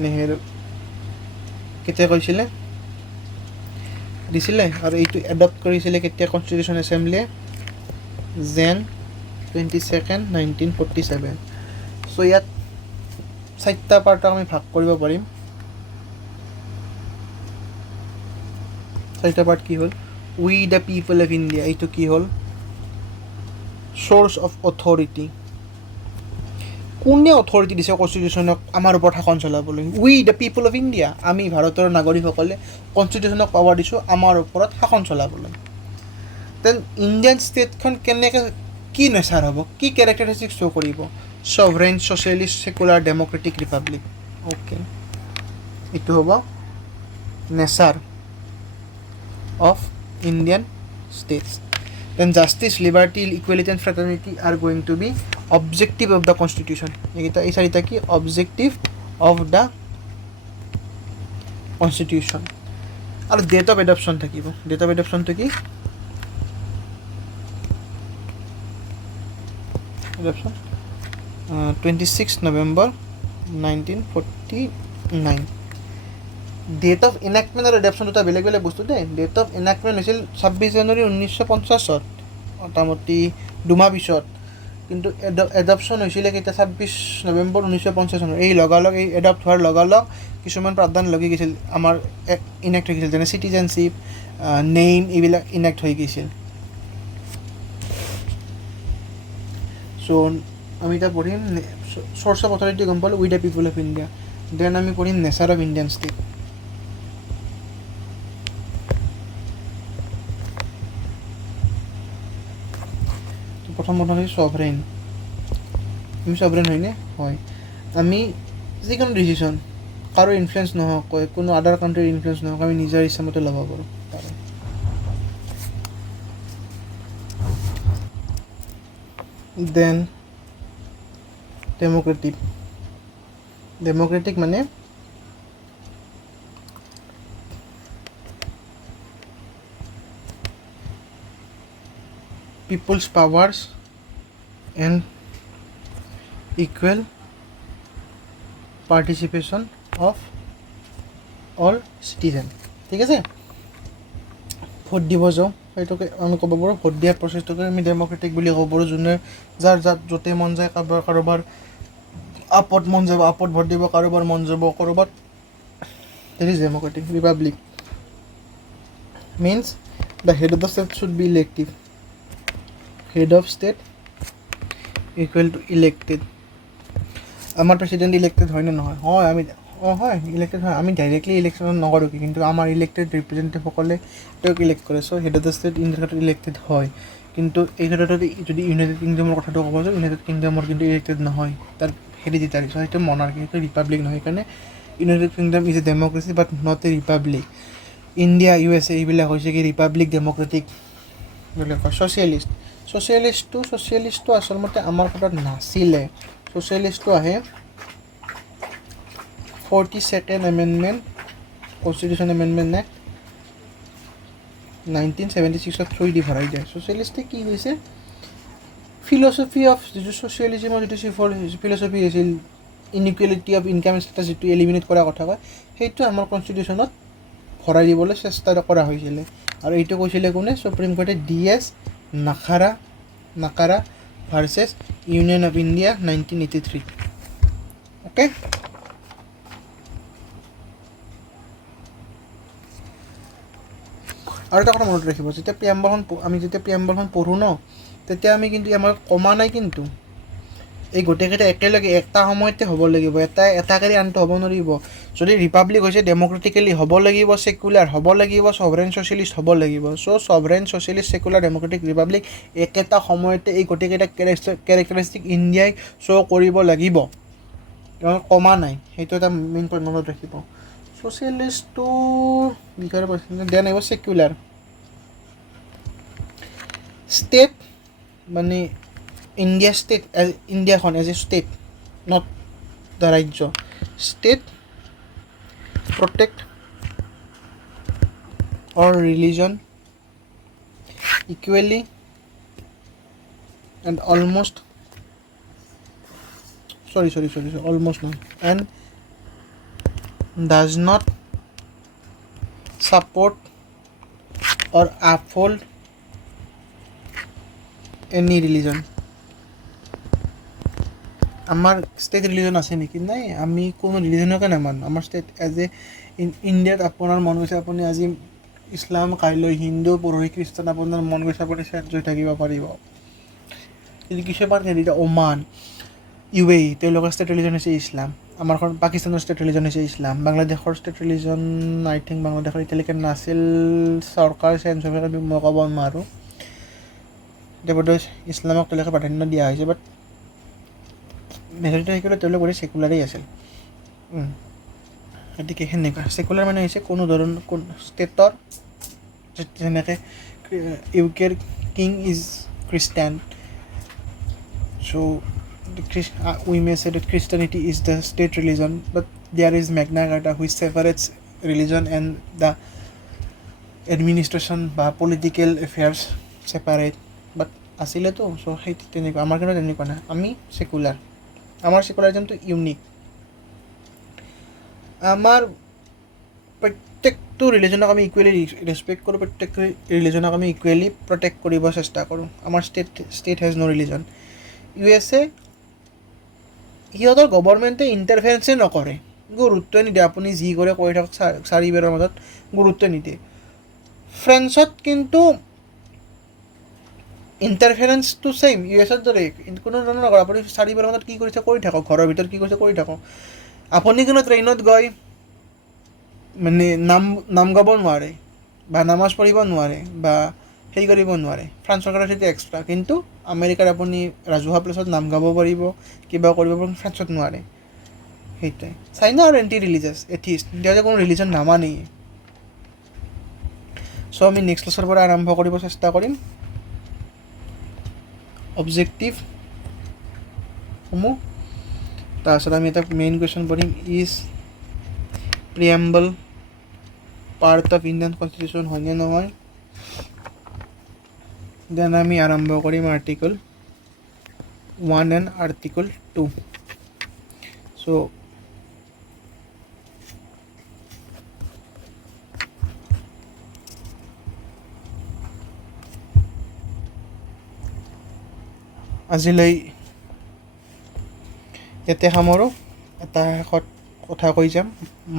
Nehru কেতিয়া কৈছিলে দিছিলে, আৰু এইটো এডপ্ট কৰিছিলে কেতিয়া কনষ্টিটিউশ্যন এছেম্বলিয়ে? Jan 22nd 1947. চ' ইয়াত 4টা পাৰ্টক আমি ভাগ কৰিব পাৰিম. 4টা পাৰ্ট কি হ'ল? উই দ্য পিপল অফ ইণ্ডিয়া, এইটো কি হ'ল? Source of authority. কোনে অথৰিটি দিছে কনষ্টিটিউশ্যনক আমাৰ ওপৰত শাসন চলাবলৈ? উই দ্য পিপল অফ ইণ্ডিয়া, আমি ভাৰতৰ নাগৰিকসকলে কনষ্টিটিউশ্যনক পাৱাৰ দিছোঁ আমাৰ ওপৰত শাসন চলাবলৈ. দেন ইণ্ডিয়ান ষ্টেটখন কেনেকৈ, কি নেচাৰ হ'ব, কি কেৰেক্টাৰিষ্টিক শ্ব' কৰিব? Sovereign, socialist, secular, democratic, republic. Okay, এইটো হ'ব nature of Indian states. Then justice, liberty, equality and fraternity are going to be objective of the constitution. এই চাৰিটা কি? Objective of the constitution. আৰু date of adoption থাকিব. Date of adoption to কি? Adoption 26 November 1949. Date of ইনেক্টমেণ্ট আৰু adoption দুটা বেলেগ বেলেগ বস্তু দেই. ডেট অফ ইনেক্টমেণ্ট হৈছিল 26 জানুৱাৰী 1950, মোটামুটি 2 মাহ পিছত. কিন্তু এডপশ্যন হৈছিলে কেতিয়া? 26 নৱেম্বৰ 1950 এই লগালগ, এই এডপ্ট হোৱাৰ লগালগ কিছুমান প্ৰাৱধান লাগি গৈছিল, আমাৰ ইনেক্ট হৈ গৈছিল, যেনে চিটিজেনশ্বিপ, নেইম, এইবিলাক ইনেক্ট হৈ গৈছিল. চ' আমি এতিয়া পঢ়িম চ'ৰ্চ অফ অথৰিটি, গম পালোঁ, we the people of India. Then আমি পঢ়িম নেচাৰ অফ ইণ্ডিয়ান ষ্টেট. প্ৰথম হৈছে ছভৰেইন. আমি ছভৰেইন হয়নে? হয়. আমি যিকোনো ডিচিশ্যন কাৰো ইনফ্লুৱেঞ্চ নোহোৱাকৈ, কোনো আদাৰ কাণ্ট্ৰিৰ ইনফ্লুৱেঞ্চ নোহোৱাকৈ আমি নিজৰ ইচ্ছামতে ল'ব পাৰোঁ. Then Democratic. ডেম'ক্ৰেটিক মানে people's powers and equal participation of all citizen. ঠিক আছে? ভোট দিব যাওঁ, সেইটোকে আমি ক'ব পাৰোঁ, ভোট দিয়া প্ৰচেছটোকে আমি ডেম'ক্ৰেটিক বুলি ক'ব পাৰোঁ. যোনে যাৰ য'তে মন যায়, কাৰোবাৰ আপত মন যাব আপত ভোট দিব, কাৰোবাৰ মন যাব ক'ৰবাত. That is Democratic. Republic means the head of the state should be elective. Head of state equal to elected. আমাৰ প্ৰেচিডেণ্ট ইলেক্টেড হয় নে নহয়? হয়, আমি হয় ইলেক্টেড হয়. আমি ডাইৰেক্টলি ইলেকশ্যন নকৰোঁ, কিন্তু আমাৰ ইলেক্টেড ৰিপ্ৰেজেণ্টেটিভসকলে তেওঁক ইলেক্ট কৰে. চ' হেড অফ দ্য ষ্টেট ইণ্ডিয়াৰ ক্ষেত্ৰত ইলেক্টেড হয়. কিন্তু এই ক্ষেত্ৰত যদি ইউনাইটেড কিংডমৰ কথাটো ক'ব যাওঁ, ইউনাইটেড কিংডমৰ কিন্তু ইলেক্টেড নহয়, তাৰ হেৰিডিটাৰী. চ' সেইটো মনাৰ্কি, সেইটো ৰিপাব্লিক নহয়. সেইকাৰণে United kingdom is a democracy but not a Republic. India, USA এইবিলাক হৈছে কি ৰিপাব্লিক, ডেম'ক্ৰেটিক বুলি কয়. ছ'চিয়েলিষ্টটো আচলতে আমাৰ ক্ষেত্ৰত নাছিলে. ছ'চিয়েলিষ্টটো আহে 42nd amendment, constitution amendment act 1976 through the ভৰাই যায়. ছ'চিয়েলিষ্টে কি হৈছে? ফিলচফি অফ যিটো ছ'চিয়েলিজিমৰ যিটো ফিলচফি আছিল, ইনইকুৱেলিটি অফ ইনকাম ষ্টেটাছ, যিটো এলিমিনেট কৰাৰ কথা কয়, সেইটো আমাৰ কনষ্টিটিউশ্যনত ভৰাই দিবলৈ চেষ্টা কৰা হৈছিলে. আৰু এইটো কৈছিলে কোনে? সুপ্ৰিম কোৰ্টে DS Nakara versus union of India 1983. Okay, আৰু এটা কথা মনত ৰাখিব, যেতিয়া প্ৰিয়াম্বলখন পঢ়োঁ ন, তেতিয়া আমি কিন্তু আমাৰ কমা নাই, কিন্তু এই গোটেইকেইটা একেলগে এটা সময়তে হ'ব লাগিব, এটা কৰি আনটো হ'ব নোৱাৰিব. যদি ৰিপাব্লিক হৈছে ডেম'ক্ৰেটিকেলি হ'ব লাগিব, ছেকুলাৰ হ'ব লাগিব, ছভৰেইন ছ'চিয়েলিষ্ট হ'ব লাগিব. চ' ছভৰেইন ছ'চিয়েলিষ্ট, ছেকুলাৰ, ডেম'ক্ৰেটিক, ৰিপাব্লিক একেটা সময়তে এই গোটেইকেইটা কেৰেক্টাৰিষ্টিক ইণ্ডিয়াই শ্ব' কৰিব লাগিব, কমা নাই. সেইটো এটা মেইন পইণ্ট মনত ৰাখিব. ছ'চিয়েলিষ্টটোৰ বিষয়ে দেন আহিব ছেকুলাৰ. ষ্টেট মানে ইণ্ডিয়াখন as a state, not the rajya. State protect or religion equally and almost and does not support or uphold any religion. আমাৰ ষ্টেট ৰিলিজন আছে নেকি? নাই, আমি কোনো ৰিলিজনকে নামানো। আমাৰ ষ্টেট এজ এ ইণ্ডিয়াত আপোনাৰ মন গৈছে আপুনি আজি ইছলাম, কাইলৈ হিন্দু, পৰহি খ্ৰীষ্টান, আপোনাৰ মন গৈছে আপুনি চেঞ্জ হৈ থাকিব পাৰিব। কিন্তু কিছুমান এতিয়া ওমান, UAE তেওঁলোকৰ ষ্টেট ৰিলিজন হৈছে ইছলাম, আমাৰখন পাকিস্তানৰ ষ্টেট ৰিলিজন হৈছে ইছলাম, বাংলাদেশৰ ষ্টেট ৰিলিজন আই থিংক বাংলাদেশৰ এতিয়ালৈকে নাছিল, চৰকাৰ চেঞ্জ হৈ থাকে মই ক'ব নোৱাৰোঁ। এতিয়া বোধহয় ইছলামক তেওঁলোকে প্ৰাধান্য দিয়া হৈছে, বাট মেজৰিটি থাকিলে তেওঁলোক গোটেই ছেকুলাৰেই আছিল। গতিকে সেনেকুৱা ছেকুলাৰ মানে হৈছে কোনো ধৰণৰ ষ্টেটৰ, যেনেকৈ UKৰ কিং ইজ খ্ৰীষ্টান, চ' we may say that Christianity is the state religion, but there is Magna Carta which separates religion and the administration বা political affairs separate, but আছিলেতো। চ' সেইটো তেনেকুৱা, আমাৰ কিন্তু তেনেকুৱা নাই, আমি ছেকুলাৰ। আমাৰ ছেকুলাৰিজমটো ইউনিক। আমাৰ প্ৰত্যেকটো ৰিলিজনক আমি ইকুৱেলি ৰেচপেক্ট কৰোঁ, প্ৰত্যেকটো ৰিলিজনক আমি ইকুৱেলি প্ৰটেক্ট কৰিব চেষ্টা কৰোঁ। আমাৰ state has no' religion. USA সিহঁতৰ গভৰ্ণমেণ্টে ইণ্টাৰফেৰেঞ্চে নকৰে, গুৰুত্বই নিদিয়ে, আপুনি যি কৰে কৰি থাকক, চাৰিবেৰৰ মাজত গুৰুত্ব নিদিয়ে। ফ্ৰেন্সত কিন্তু ইণ্টাৰফেৰেঞ্চটো ছেইম US-ৰ দৰে, কোনো ধৰণৰ নকৰে, আপুনি চাৰিবেৰৰ মাজত কি কৰিছে কৰি থাকক, ঘৰৰ ভিতৰত কি কৰিছে কৰি থাকক। আপুনি কিন্তু ট্ৰেইনত গৈ মানে নাম গাব নোৱাৰে বা নামাজ পঢ়িব নোৱাৰে বা হেৰি কৰিব নোৱাৰে, ফ্ৰান্সৰ কাৰণে সেইটো এক্সট্ৰা। কিন্তু আমেৰিকাৰ আপুনি ৰাজহুৱা প্লেচত নাম গাব পাৰিব, কিবা কৰিব পাৰিব, ফ্ৰান্সত নোৱাৰে। সেইটোৱে। চাইনা আৰু এণ্টি ৰিলিজিয়াছ, এথিষ্ট, সিহঁতে কোনো ৰিলিজন নামানেই। চ' আমি নেক্সট ক্লাছৰ পৰা আৰম্ভ কৰিব চেষ্টা কৰিম অবজেক্টিভসমূহ। তাৰপিছত আমি এটা মেইন কুৱেশ্যন পঢ়িম, is preamble part of Indian constitution হয়নে নহয়। দেন আমি আৰম্ভ কৰিম আৰ্টিকল 1 এণ্ড আৰ্টিকল 2। চ' আজিলৈ ইয়াতে সামৰোঁ। এটা শেষত কথা কৈ যাম,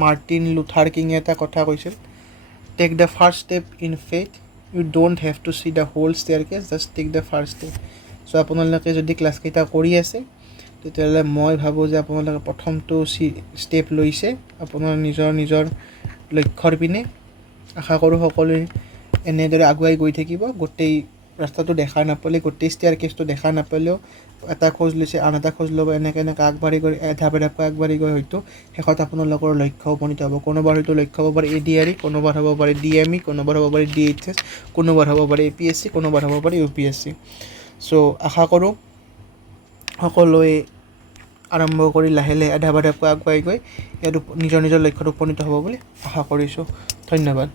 মাৰ্টিন লুথাৰ কিঙে এটা কথা কৈছিল, take the first step in faith, you don't have to see the whole staircase, just take the first step. So' আপোনালোকে যদি ক্লাছকেইটা কৰি আছে তেতিয়াহ'লে মই ভাবোঁ যে আপোনালোকে প্ৰথমটো ষ্টেপ লৈছে আপোনাৰ নিজৰ লক্ষ্যৰ পিনে। আশা কৰোঁ সকলোৱে এনেদৰে আগুৱাই গৈ থাকিব। গোটেই ৰাস্তাটো দেখা নাপালে, গোটেই ষ্টেয়াৰকেছটো দেখা নাপালেও এটা খোজ লৈছে আন এটা খোজ ল'ব, এনেকৈ আগবাঢ়ি গৈ এধাপে আগবাঢ়ি গৈ হয়তো শেষত আপোনালোকৰ লক্ষ্য উপনীত হ'ব। কোনোবাৰ হয়তো লক্ষ্য হ'ব পাৰে ADRE, কোনোবাৰ হ'ব পাৰে DME, কোনোবাৰ হ'ব পাৰে DHS, কোনোবাৰ হ'ব পাৰে APSC, কোনোবাৰ হ'ব পাৰে UPSC। চ' আশা কৰোঁ সকলোৱে আৰম্ভ কৰি লাহে লাহে এধাপে আগুৱাই গৈ ইয়াত নিজৰ লক্ষ্যত উপনীত হ'ব বুলি আশা কৰিছোঁ। ধন্যবাদ।